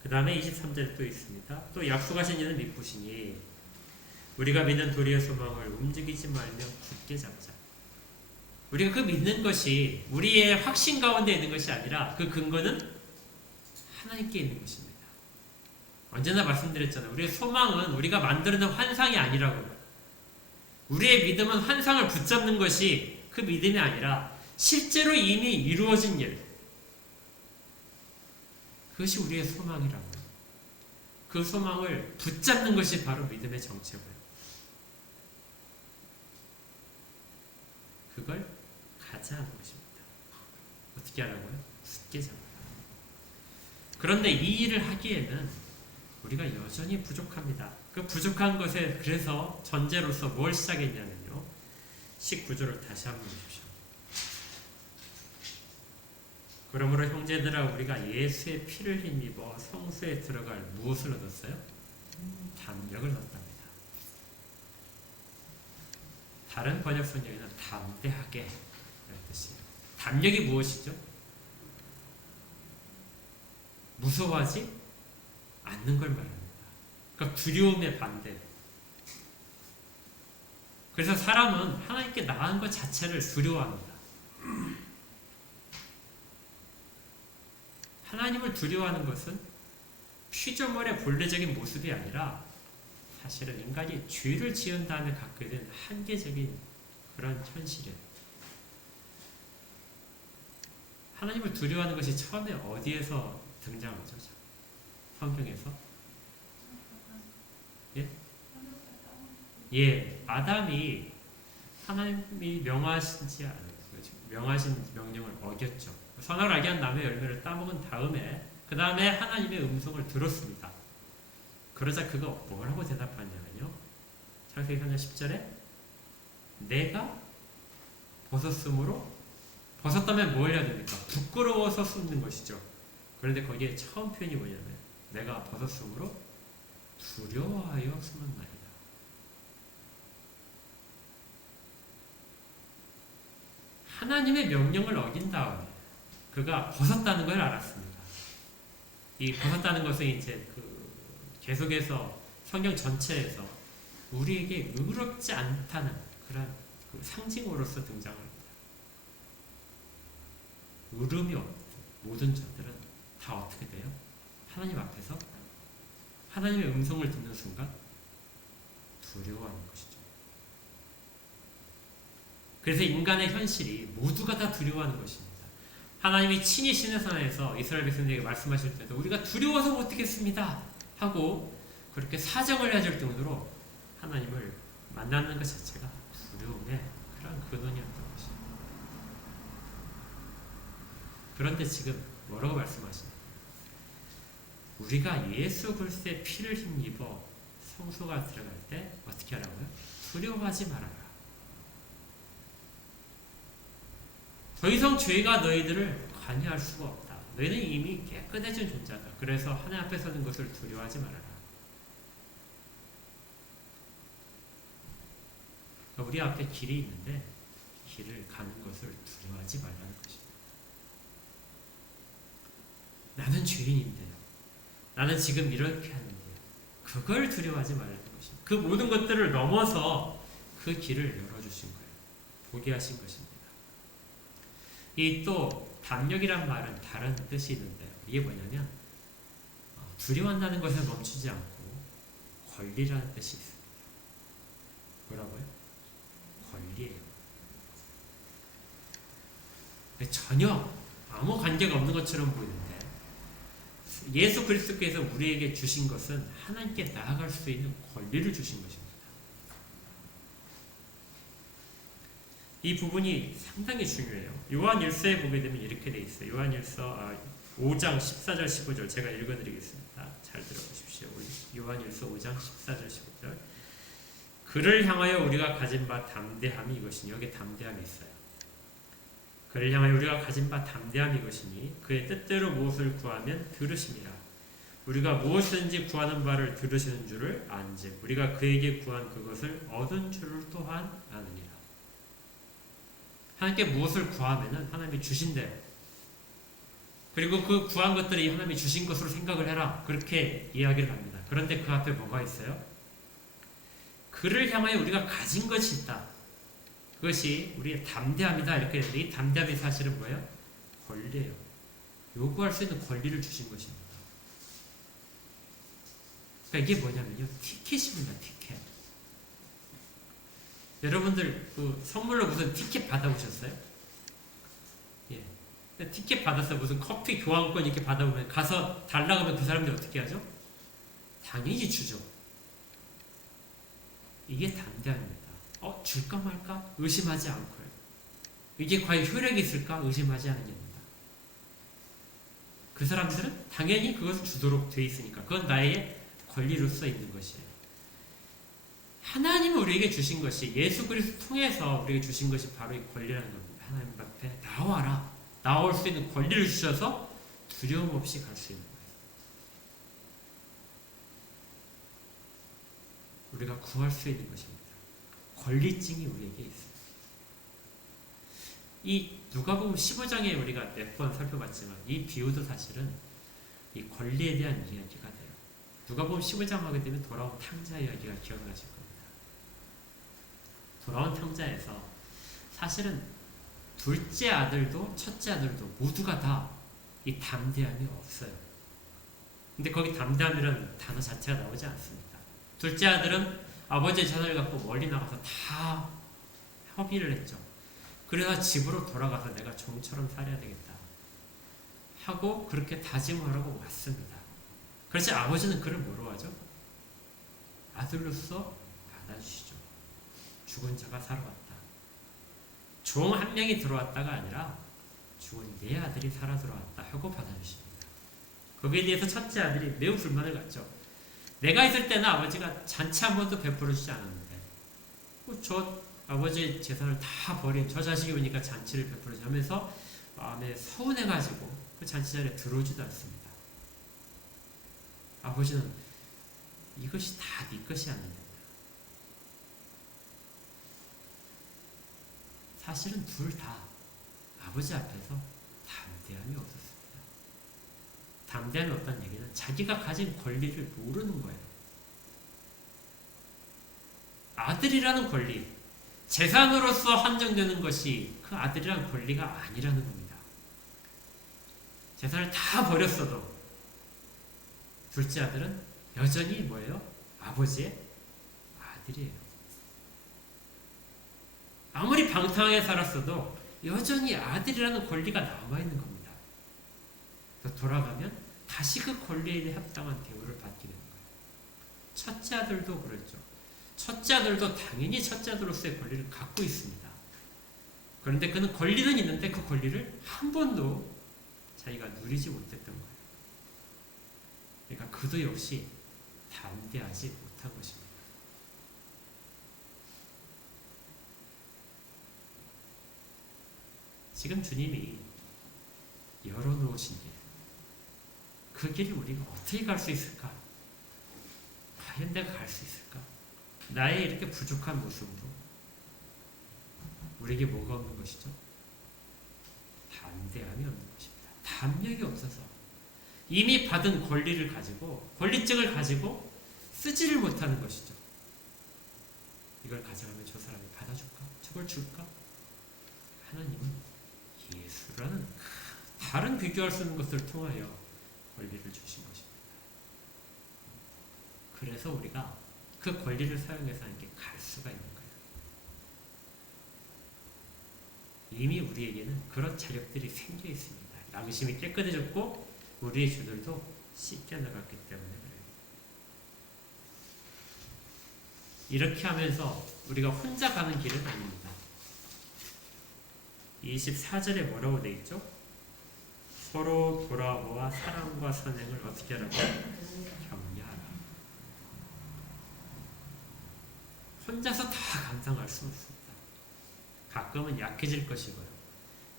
그 다음에 23절에 또 있습니다. 또 약속하신 이는 미쁘시니 우리가 믿는 도리의 소망을 움직이지 말며 굳게 잡자. 우리가 그 믿는 것이 우리의 확신 가운데 있는 것이 아니라 그 근거는 하나님께 있는 것입니다. 언제나 말씀드렸잖아요. 우리의 소망은 우리가 만들어낸 환상이 아니라고. 우리의 믿음은 환상을 붙잡는 것이 그 믿음이 아니라 실제로 이미 이루어진 일. 그것이 우리의 소망이라고. 그 소망을 붙잡는 것이 바로 믿음의 정체고요. 그걸 가자 하는 것입니다. 어떻게 하라고요? 굳게 잡아요. 그런데 이 일을 하기에는 우리가 여전히 부족합니다. 그 부족한 것에 그래서 전제로서 뭘 시작했냐면요. 19절을 다시 한번 보십시오. 그러므로 형제들아 우리가 예수의 피를 힘입어 성소에 들어갈 무엇을 얻었어요? 담력을 얻었답니다. 다른 번역 성경에는 담대하게 이런 뜻이에요. 담력이 무엇이죠? 무서워하지 않는 걸 말합니다. 그러니까 두려움의 반대. 그래서 사람은 하나님께 나아간 것 자체를 두려워합니다. 하나님을 두려워하는 것은 피조물의 본래적인 모습이 아니라 사실은 인간이 죄를 지은 다음에 갖게 된 한계적인 그런 현실이에요. 하나님을 두려워하는 것이 처음에 어디에서 등장하죠? 성경에서? 예, 아담이 하나님이 명하신 명령을 어겼죠. 선악을 알게 한 나무의 열매를 따먹은 다음에 그 다음에 하나님의 음성을 들었습니다. 그러자 그가 뭐라고 대답하냐면요. 창세기 3장 10절에 내가 벗었다면 뭘 해야 됩니까? 부끄러워서 숨는 것이죠. 그런데 거기에 처음 표현이 뭐냐면 내가 벗었으므로 두려워하여 숨었나이다. 하나님의 명령을 어긴 다음에 그가 벗었다는 걸 알았습니다. 이 벗었다는 것은 이제 계속해서 성경 전체에서 우리에게 의롭지 않다는 그런 그 상징으로서 등장합니다. 의름이 없는 모든 자들은 다 어떻게 돼요? 하나님 앞에서 하나님의 음성을 듣는 순간 두려워하는 것이죠. 그래서 인간의 현실이 모두가 다 두려워하는 것입니다. 하나님이 친히 시내산에서 이스라엘 백성들에게 말씀하실 때도 우리가 두려워서 못하겠습니다 하고 그렇게 사정을 해줄 정도로 하나님을 만나는 것 자체가 두려움의 그런 근원이었던 것입니다. 그런데 지금 뭐라고 말씀하시나요? 우리가 예수 그리스도의 피를 힘입어 성소가 들어갈 때 어떻게 하라고요? 두려워하지 말아라. 더 이상 죄가 너희들을 관여할 수가 없다. 너희는 이미 깨끗해진 존재다. 그래서 하나님 앞에 서는 것을 두려워하지 말아라. 그러니까 우리 앞에 길이 있는데 길을 가는 것을 두려워하지 말라는 것입니다. 나는 죄인인데요. 나는 지금 이렇게 하는데요. 그걸 두려워하지 말라는 것입니다. 그 모든 것들을 넘어서 그 길을 열어주신 거예요. 보게 하신 것입니다. 이 또 담력이란 말은 다른 뜻이 있는데요. 이게 뭐냐면 두려워한다는 것에 멈추지 않고 권리라는 뜻이 있습니다. 뭐라고요? 권리예요. 전혀 아무 관계가 없는 것처럼 보이는데 예수 그리스도께서 우리에게 주신 것은 하나님께 나아갈 수 있는 권리를 주신 것입니다. 이 부분이 상당히 중요해요. 요한일서에 보게 되면 이렇게 돼 있어요. 요한일서 5장 14절 15절 제가 읽어드리겠습니다. 잘 들어보십시오. 요한일서 5장 14절 15절 그를 향하여 우리가 가진 바 담대함이 이것이니 여기 담대함이 있어요. 그를 향하여 우리가 가진 바 담대함이 이것이니 그의 뜻대로 무엇을 구하면 들으심이라. 우리가 무엇이든지 구하는 바를 들으시는 줄을 안즉 우리가 그에게 구한 그것을 얻은 줄을 또한 아느니라. 하나님께 무엇을 구하면은 하나님이 주신대요. 그리고 그 구한 것들이 하나님이 주신 것으로 생각을 해라. 그렇게 이야기를 합니다. 그런데 그 앞에 뭐가 있어요? 그를 향하여 우리가 가진 것이 있다. 그것이 우리의 담대함이다. 이렇게 했는데 이 담대함이 사실은 뭐예요? 권리예요. 요구할 수 있는 권리를 주신 것입니다. 그러니까 이게 뭐냐면요. 티켓입니다. 티켓. 여러분들 그 선물로 무슨 티켓 받아보셨어요? 예. 티켓 받아서 무슨 커피 교환권 이렇게 받아보면 가서 달라고 하면 그 사람들이 어떻게 하죠? 당연히 주죠. 이게 담대함입니다. 줄까 말까? 의심하지 않고요. 이게 과연 효력이 있을까? 의심하지 않는 겁니다. 그 사람들은 당연히 그것을 주도록 되어 있으니까 그건 나의 권리로서 있는 것이에요. 하나님이 우리에게 주신 것이 예수 그리스도 통해서 우리에게 주신 것이 바로 이 권리라는 겁니다. 하나님 앞에 나와라. 나올 수 있는 권리를 주셔서 두려움 없이 갈 수 있는 거예요. 우리가 구할 수 있는 것입니다. 권리증이 우리에게 있습니다. 이 누가복음 15장에 우리가 몇 번 살펴봤지만 이 비유도 사실은 이 권리에 대한 이야기가 돼요. 누가복음 15장 하게 되면 돌아온 탕자 이야기가 기억나실 겁니다. 돌아온 탕자에서 사실은 둘째 아들도 첫째 아들도 모두가 다 이 담대함이 없어요. 근데 거기 담대함이라는 단어 자체가 나오지 않습니다. 둘째 아들은 아버지의 재산을 갖고 멀리 나가서 다 협의를 했죠. 그래서 집으로 돌아가서 내가 종처럼 살아야 되겠다 하고 그렇게 다짐하라고 왔습니다. 그렇지 아버지는 그를 뭐로 하죠? 아들로서 받아주시죠. 죽은 자가 살아왔다. 종 한 명이 들어왔다가 아니라 죽은 내 아들이 살아 들어왔다 하고 받아주십니다. 거기에 대해서 첫째 아들이 매우 불만을 갖죠. 내가 있을 때는 아버지가 잔치 한 번도 베풀어 주지 않았는데 저 아버지의 재산을 다 버린 저 자식이 오니까 잔치를 베풀어 주지 하면서 마음에 서운해가지고 그 잔치 자리에 들어오지도 않습니다. 아버지는 이것이 다 네 것이 아니냐. 사실은 둘 다 아버지 앞에서 담대함이 없었습니다. 담대함이 없다는 얘기는 자기가 가진 권리를 모르는 거예요. 아들이라는 권리, 재산으로서 한정되는 것이 그 아들이라는 권리가 아니라는 겁니다. 재산을 다 버렸어도 둘째 아들은 여전히 뭐예요? 아버지의 아들이에요. 아무리 방탕하게 살았어도 여전히 아들이라는 권리가 남아있는 겁니다. 돌아가면 다시 그 권리에 합당한 대우를 받게 되는 거예요. 첫째 아들도 그랬죠. 첫째 아들도 당연히 첫째 아들로서의 권리를 갖고 있습니다. 그런데 그는 권리는 있는데 그 권리를 한 번도 자기가 누리지 못했던 거예요. 그러니까 그도 역시 담대하지 못한 것입니다. 지금 주님이 열어놓으신 길, 그 길을 우리가 어떻게 갈 수 있을까? 과연 내가 갈 수 있을까? 나의 이렇게 부족한 모습으로 우리에게 뭐가 없는 것이죠? 담대함이 없는 것입니다. 담력이 없어서 이미 받은 권리를 가지고, 권리증을 가지고 쓰지를 못하는 것이죠. 이걸 가져가면 저 사람이 받아줄까? 저걸 줄까? 하나님은 예수라는 다른 비교할 수 없는 것을 통하여 권리를 주신 것입니다. 그래서 우리가 그 권리를 사용해서 함께 갈 수가 있는 거예요. 이미 우리에게는 그런 자력들이 생겨 있습니다. 양심이 깨끗해졌고 우리의 주들도 씻겨나갔기 때문에 그래요. 이렇게 하면서 우리가 혼자 가는 길은 아닙니다. 24절에 뭐라고 되어 있죠? 서로 돌아보아 사랑과 선행을 어떻게 하라고? 격려하라. 혼자서 다 감당할 수 없습니다. 가끔은 약해질 것이고요.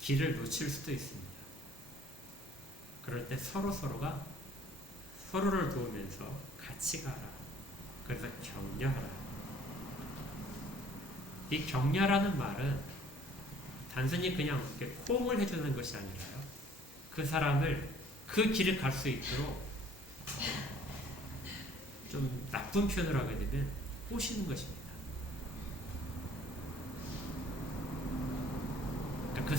길을 놓칠 수도 있습니다. 그럴 때 서로가 서로를 도우면서 같이 가라. 그래서 격려하라. 이 격려라는 말은 단순히 그냥 이렇게 호응을 해주는 것이 아니라요. 그 사람을 그 길을 갈 수 있도록 좀 나쁜 표현을 하게 되면 꼬시는 것입니다. 그러니까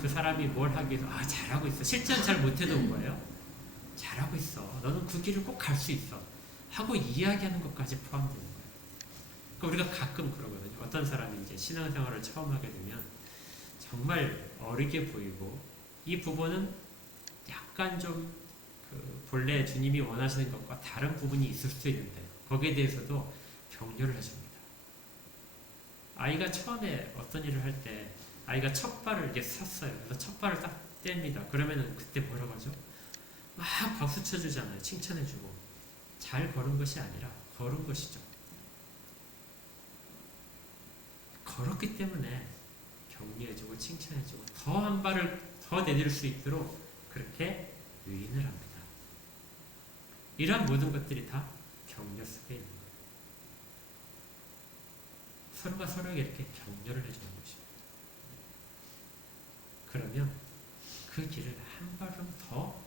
그 사람이 뭘 하기 위해서 잘하고 있어. 실제는 잘 못해도 온 거예요. 잘하고 있어. 너는 그 길을 꼭 갈 수 있어. 하고 이야기하는 것까지 포함되는 거예요. 그러니까 우리가 가끔 그러거든요. 어떤 사람이 이제 신앙생활을 처음 하게 되면 정말 어리게 보이고 이 부분은 약간 좀 본래 주님이 원하시는 것과 다른 부분이 있을 수도 있는데 거기에 대해서도 격려를 해줍니다. 아이가 처음에 어떤 일을 할 때 아이가 첫 발을 이렇게 섰어요. 그래서 첫 발을 딱 뗍니다. 그러면은 그때 뭐라고 하죠? 막 박수 쳐주잖아요. 칭찬해주고. 잘 걸은 것이 아니라 걸은 것이죠. 걸었기 때문에 격려해주고 칭찬해주고 더 한 발을 더 내딜 수 있도록 그렇게 유인을 합니다. 이러한 모든 것들이 다 격려 속에 있는 거예요. 서로가 서로에게 이렇게 격려를 해주는 것입니다. 그러면 그 길을 한 발음 더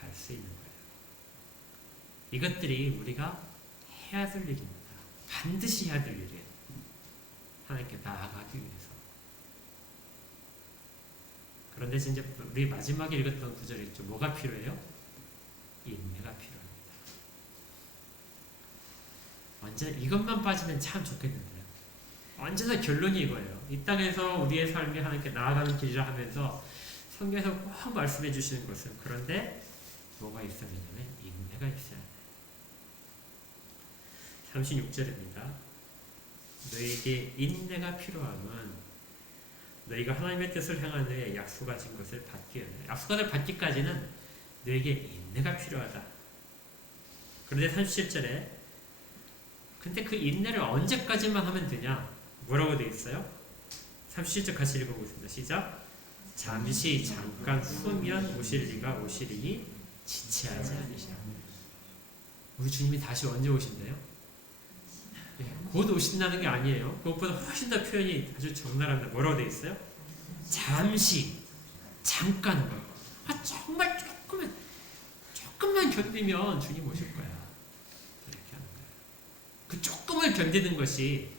갈 수 있는 거예요. 이것들이 우리가 해야 될 일입니다. 반드시 해야 될 일이에요. 하나님께 나아가기 위해서. 그런데 이제 우리 마지막에 읽었던 구절이 있죠. 뭐가 필요해요? 인내가 필요합니다. 언제나 이것만 빠지면 참 좋겠는데요. 언제나 결론이 이거예요. 이 땅에서 우리의 삶이 하나님께 나아가는 길이라 하면서 성경에서 꼭 말씀해 주시는 것은 그런데 뭐가 있어야 되냐면 인내가 있어야 돼요. 36절입니다. 너에게 인내가 필요함은 너희가 하나님의 뜻을 행한 후에 약속하신 것을 받기 위하여. 약속을 받기까지는 너에게 인내가 필요하다. 그런데 37절에 근데 그 인내를 언제까지만 하면 되냐? 뭐라고 되어 있어요? 37절 같이 읽어보겠습니다. 시작. 잠시 잠깐 후면 오실 이가 오시리니 지체하지 않으시라. 우리 주님이 다시 언제 오신대요? 곧 오신다는 게 아니에요. 그것보다 훨씬 더 표현이 아주 적나라합니다. 뭐라고 되어 있어요? 잠시, 잠깐. 정말 조금만 견디면 주님 오실 거야. 이렇게 하는 거예요. 그 조금을 견디는 것이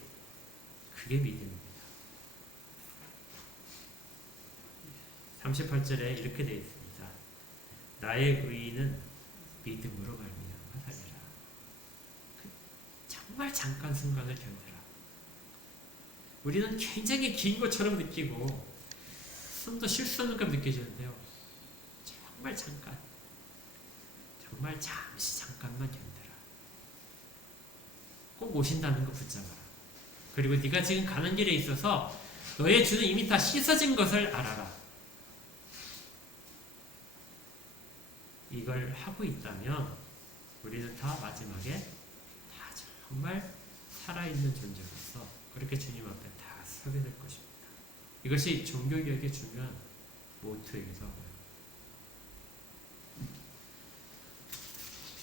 그게 믿음입니다. 38절에 이렇게 되어 있습니다. 나의 의인은 믿음으로 말미암아 살리라. 정말 잠깐 순간을 견뎌라. 우리는 굉장히 긴 것처럼 느끼고 숨도 쉴 수 없는 것처럼 느껴지는데요. 정말 잠깐, 정말 잠시 잠깐만 견뎌라. 꼭 오신다는 거 붙잡아라. 그리고 네가 지금 가는 길에 있어서 너의 주는 이미 다 씻어진 것을 알아라. 이걸 하고 있다면 우리는 다 마지막에 다 정말 살아있는 존재로서 그렇게 주님 앞에 다 서게 될 것입니다. 이것이 종교개혁의 중요한 모토이기도 하고요.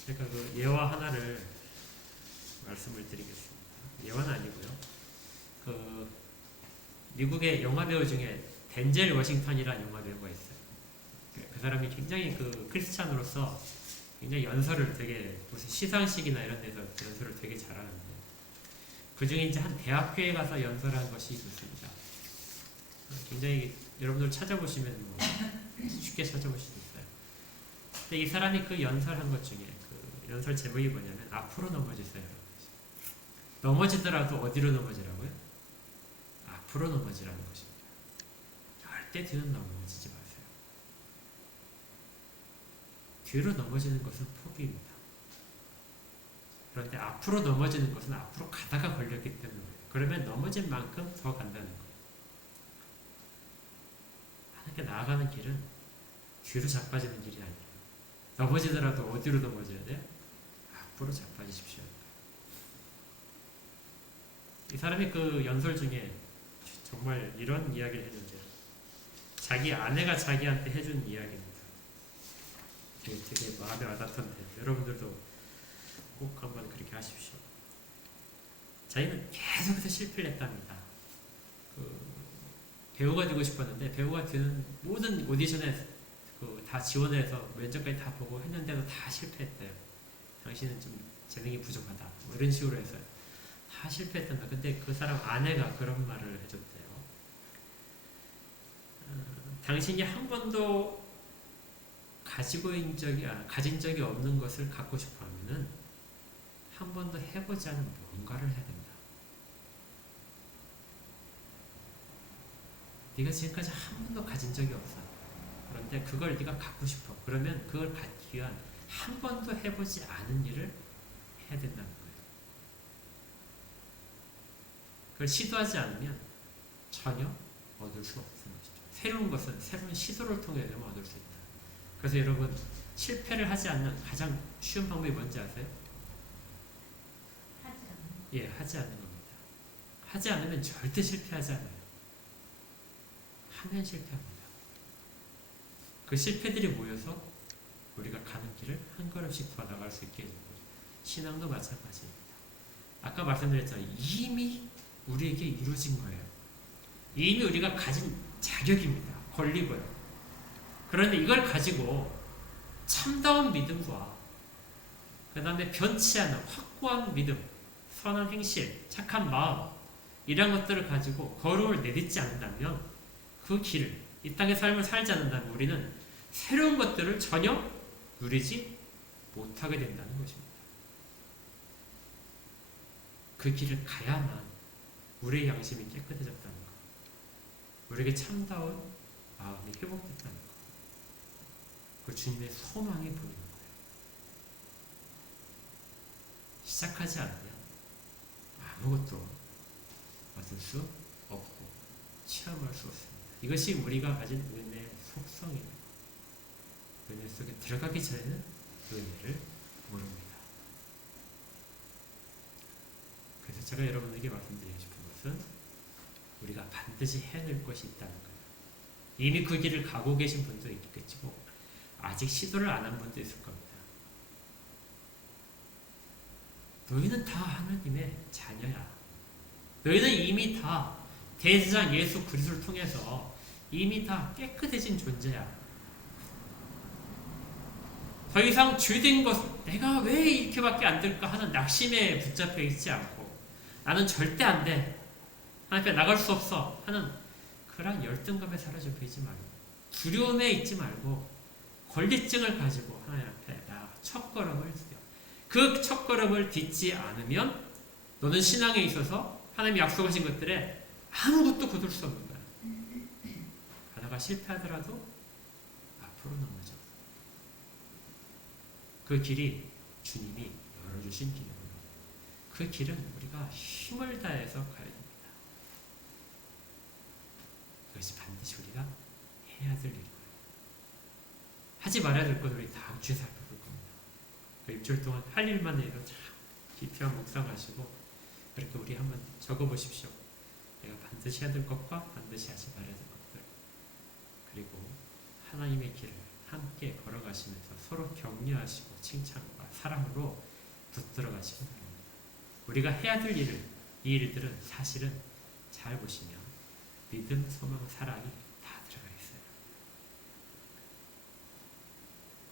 그러니까 그 예화 하나를 말씀을 드리겠습니다. 예화는 아니고요. 그 미국의 영화 배우 중에 덴젤 워싱턴이라는 영화 배우가 있어요. 그 사람이 굉장히 그 크리스찬으로서 굉장히 연설을 되게 무슨 시상식이나 이런 데서 연설을 되게 잘하는데 그 중에 이제 한 대학교에 가서 연설한 것이 있습니다. 굉장히 여러분들 찾아보시면 뭐 쉽게 찾아보실 수 있어요. 근데 이 사람이 그 연설한 것 중에 그 연설 제목이 뭐냐면 앞으로 넘어지세요. 넘어지더라도 어디로 넘어지라고요? 앞으로 넘어지라는 것입니다. 절대 뒤는 넘어지지 마세요. 뒤로 넘어지는 것은 포기입니다. 그런데 앞으로 넘어지는 것은 앞으로 가다가 걸렸기 때문에 그러면 넘어진 만큼 더 간다는 거예요. 하나님께 나아가는 길은 뒤로 자빠지는 길이 아니에요. 넘어지더라도 어디로 넘어져야 돼요? 앞으로 자빠지십시오. 이 사람이 그 연설 중에 정말 이런 이야기를 했는데요. 자기 아내가 자기한테 해준 이야기입니다. 되게 마음에 와닿던데 여러분들도 꼭 한번 그렇게 하십시오. 자기는 계속해서 실패를 했답니다. 그 배우가 되고 싶었는데 배우가 되는 모든 오디션에 다 지원해서 면접까지 다 보고 했는데도 다 실패했대요. 당신은 좀 재능이 부족하다. 뭐 이런 식으로 해서 다 실패했단다. 근데 그 사람 아내가 그런 말을 해줬대요. 당신이 한 번도 가진 적이 없는 것을 갖고 싶어 하면은 한 번도 해보지 않은 뭔가를 해야 된다. 네가 지금까지 한 번도 가진 적이 없어. 그런데 그걸 네가 갖고 싶어. 그러면 그걸 갖기 위한 한 번도 해보지 않은 일을 해야 된다는 거예요. 그걸 시도하지 않으면 전혀 얻을 수 없는 것이죠. 새로운 것은 새로운 시도를 통해서만 얻을 수 있다. 그래서 여러분 실패를 하지 않는 가장 쉬운 방법이 뭔지 아세요? 하지 않는 겁니다. 하지 않으면 절대 실패하지 않아요. 하면 실패합니다. 그 실패들이 모여서 우리가 가는 길을 한 걸음씩 더 나갈 수 있게 해주는 거죠. 신앙도 마찬가지입니다. 아까 말씀드렸잖아요. 이미 우리에게 이루어진 거예요. 이미 우리가 가진 자격입니다. 권리고요. 그런데 이걸 가지고 참다운 믿음과 그 다음에 변치 않는 확고한 믿음, 선한 행실, 착한 마음 이런 것들을 가지고 걸음을 내딛지 않는다면 그 길을, 이 땅의 삶을 살지 않는다면 우리는 새로운 것들을 전혀 누리지 못하게 된다는 것입니다. 그 길을 가야만 우리의 양심이 깨끗해졌다는 것, 우리에게 참다운 마음이 회복됐다는 것, 그 주님의 소망이 보이는 거예요. 시작하지 않으면 아무것도 얻을 수 없고 체험할 수 없습니다. 이것이 우리가 가진 은혜의 속성이에요. 은혜 속에 들어가기 전에는 은혜를 모릅니다. 그래서 제가 여러분에게 말씀드리고 싶은 것은 우리가 반드시 해낼 것이 있다는 거예요. 이미 그 길을 가고 계신 분도 있겠지만 아직 시도를 안 한 분도 있을 겁니다. 너희는 다 하나님의 자녀야. 너희는 이미 다 대제사장 예수 그리스도를 통해서 이미 다 깨끗해진 존재야. 더 이상 죄된 것, 내가 왜 이렇게밖에 안 될까 하는 낙심에 붙잡혀 있지 않고 나는 절대 안 돼. 하나님 앞에 나갈 수 없어 하는 그런 열등감에 사로잡혀 있지 말고 두려움에 있지 말고 권리증을 가지고 하나님 앞에 첫 걸음을 뛰어. 그 첫 걸음을 딛지 않으면 너는 신앙에 있어서 하나님이 약속하신 것들에 아무것도 거둘 수 없는 거야. 가다가 실패하더라도 앞으로 넘어져. 그 길이 주님이 열어주신 길이거든요. 그 길은 우리가 힘을 다해서 가야 됩니다. 그것이 반드시 우리가 해야 될 일이고요. 하지 말아야 될 것 우리 다음 주에 살펴볼 겁니다. 그 일주일 동안 할 일만 해도 참 깊이 한번 묵상하시고 그렇게 우리 한번 적어보십시오. 내가 반드시 해야 될 것과 반드시 하지 말아야 될 것들, 그리고 하나님의 길을 함께 걸어가시면서 서로 격려하시고 칭찬과 사랑으로 붙들어 가시기 바랍니다. 우리가 해야 될 일을, 이 일들은 사실은 잘 보시면 믿음, 소망, 사랑이 다 들어가 있어요.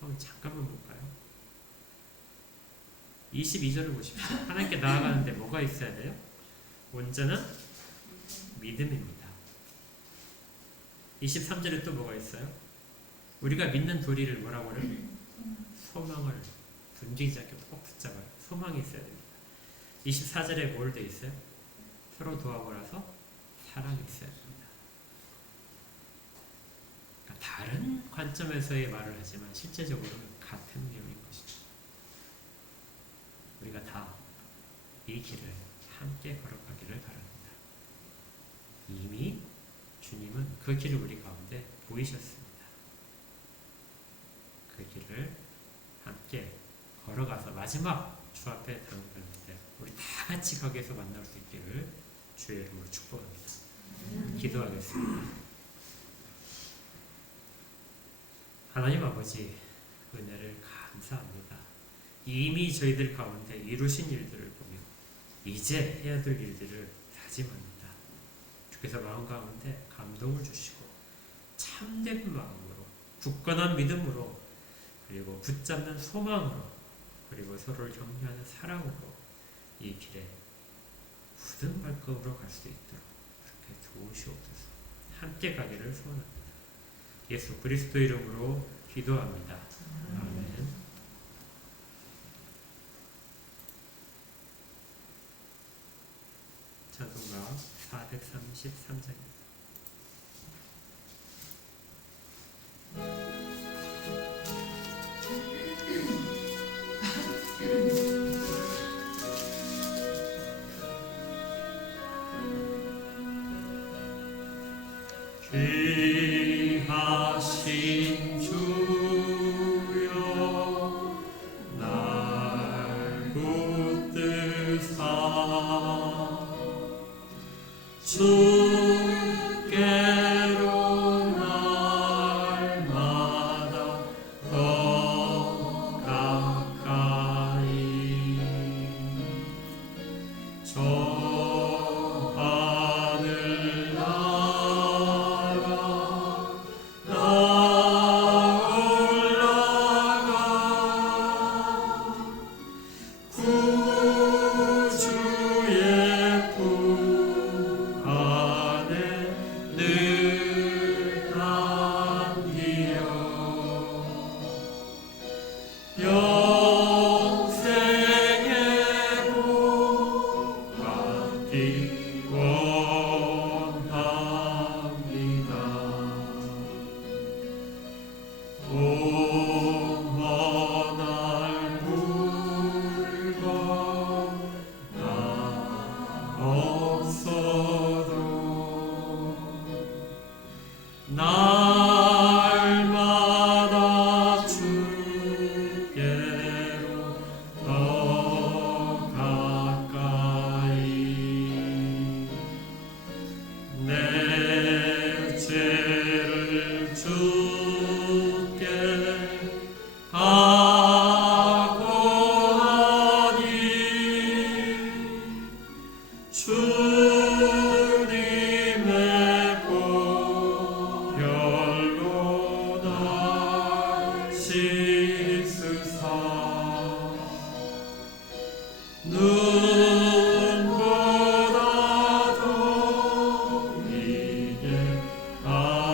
한번 잠깐만 볼까요? 22절을 보십시오. 하나님께 나아가는데 뭐가 있어야 돼요? 온전한 믿음입니다. 23절에 또 뭐가 있어요? 우리가 믿는 도리를 뭐라고 그래요? 소망을 분지지 않게 꼭 붙잡아요. 소망이 있어야 됩니다. 24절에 뭘 돼 있어요? 서로 도와보라서 사랑이 있어야 됩니다. 그러니까 다른 관점에서의 말을 하지만 실제적으로는 같은 내용인 것이죠. 우리가 다 이 길을 함께 걸어가기를 바랍니다. 이미 주님은 그 길을 우리 가운데 보이셨습니다. 그 길을 함께 걸어가서 마지막 주 앞에 당도할 때 우리 다 같이 거기에서 만날 수 있기를 주의 이름으로 축복합니다. 기도하겠습니다. 하나님 아버지, 은혜를 감사합니다. 이미 저희들 가운데 이루신 일들을 보며 이제 해야 될 일들을 다짐합니다. 주께서 마음 가운데 감동을 주시고 참된 마음으로, 굳건한 믿음으로, 그리고 붙잡는 소망으로, 그리고 서로를 격려하는 사랑으로 이 길에 굳은 발걸음으로 갈 수 있도록 그렇게 도우시옵소서. 함께 가기를 소원합니다. 예수 그리스도 이름으로 기도합니다. 아멘. 찬송가 433장입니다. 귀하신 주여 날 붙드사 주께로 날마다 더 가까이 저 하늘 나라 올라가 구주의 품 안에 늘 안기어 영생의 복 받기 원합니다. 오만할 물건 나 없어도 날마다 주께로 더 가까이 내 죄를 주께 하고하니 주님의 보혈로 날 씻으사 눈보다도 이게 하옵소서.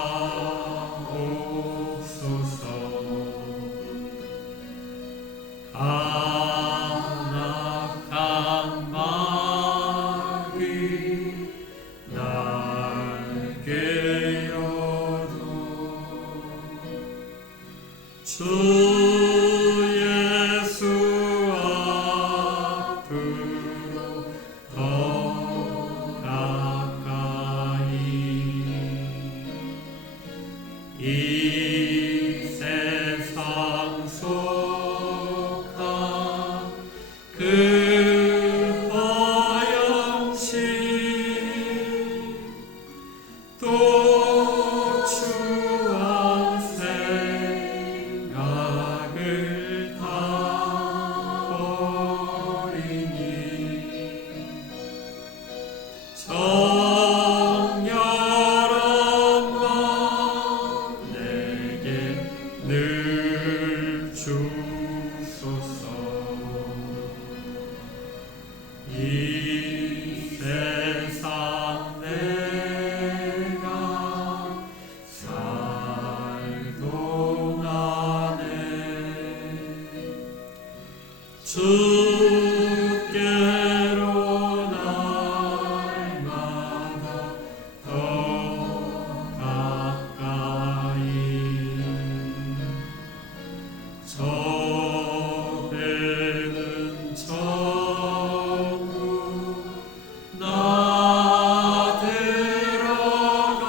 안악한 마음 그 허영심 또 추한 생각을 다 버리니 정결한 맘 내게 늘 주소서. 이 세상 내가 살동안에 주께로 날마다 더 가까이 저배는 전부 나 들어가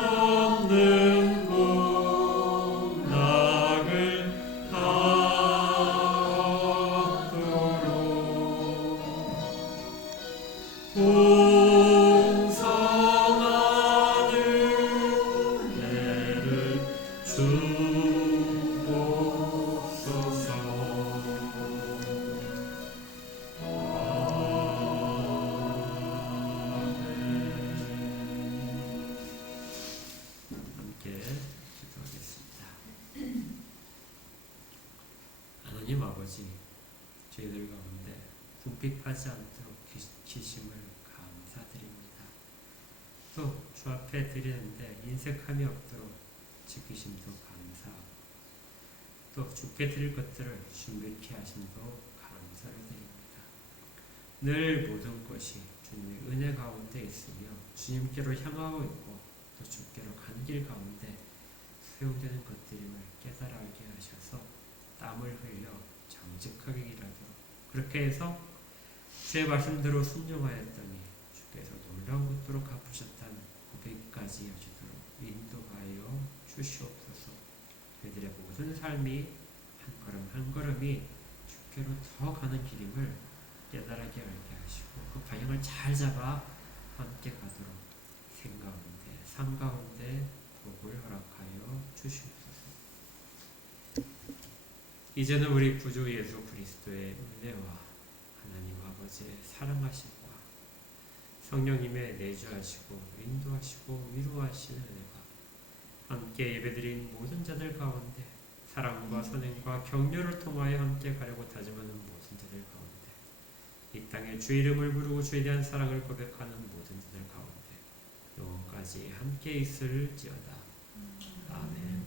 한없는 복락을 다 얻도록 풍성한 은혜를 주옵소서. 함께 기도하겠습니다. 하나님 아버지, 저희들 가운데 궁핍하지 않도록 기심을 감사드립니다. 또 주 앞에 드리는데 인색함이 없도록 지키심도 감사하고 또 주께 드릴 것들을 준비케 하심도 감사를 드립니다. 늘 모든 것이 주님의 은혜 가운데 있으며 주님께로 향하고 있고 또 주께로 가는 길 가운데 수용되는 것들임을 깨달아 알게 하셔서 땀을 흘려 정직하게 일하도록 그렇게 해서 주의 말씀대로 순종하였더니 주께서 놀라운 것으로 갚으셨다는 고백까지 이어지도록 인도하여 주시옵소서. 저희들의 모든 삶이 한 걸음 한 걸음이 주께로 더 가는 길임을 깨달게 알게 하시고 그 방향을 잘 잡아 함께 가도록 생가운데 삶 가운데 복을 허락하여 주시옵소서. 이제는 우리 구주 예수 그리스도의 은혜와 하나님 아버지의 사랑하심과 성령님의 내주하시고 인도하시고 위로하시는 은혜가 함께 예배드린 모든 자들 가운데 사랑과 선행과 격려를 통하여 함께 가려고 다짐하는 모든 자들 가운데 이 땅에 주 이름을 부르고 주에 대한 사랑을 고백하는 모든 자들 가운데 영원까지 함께 있을지어다. 아멘.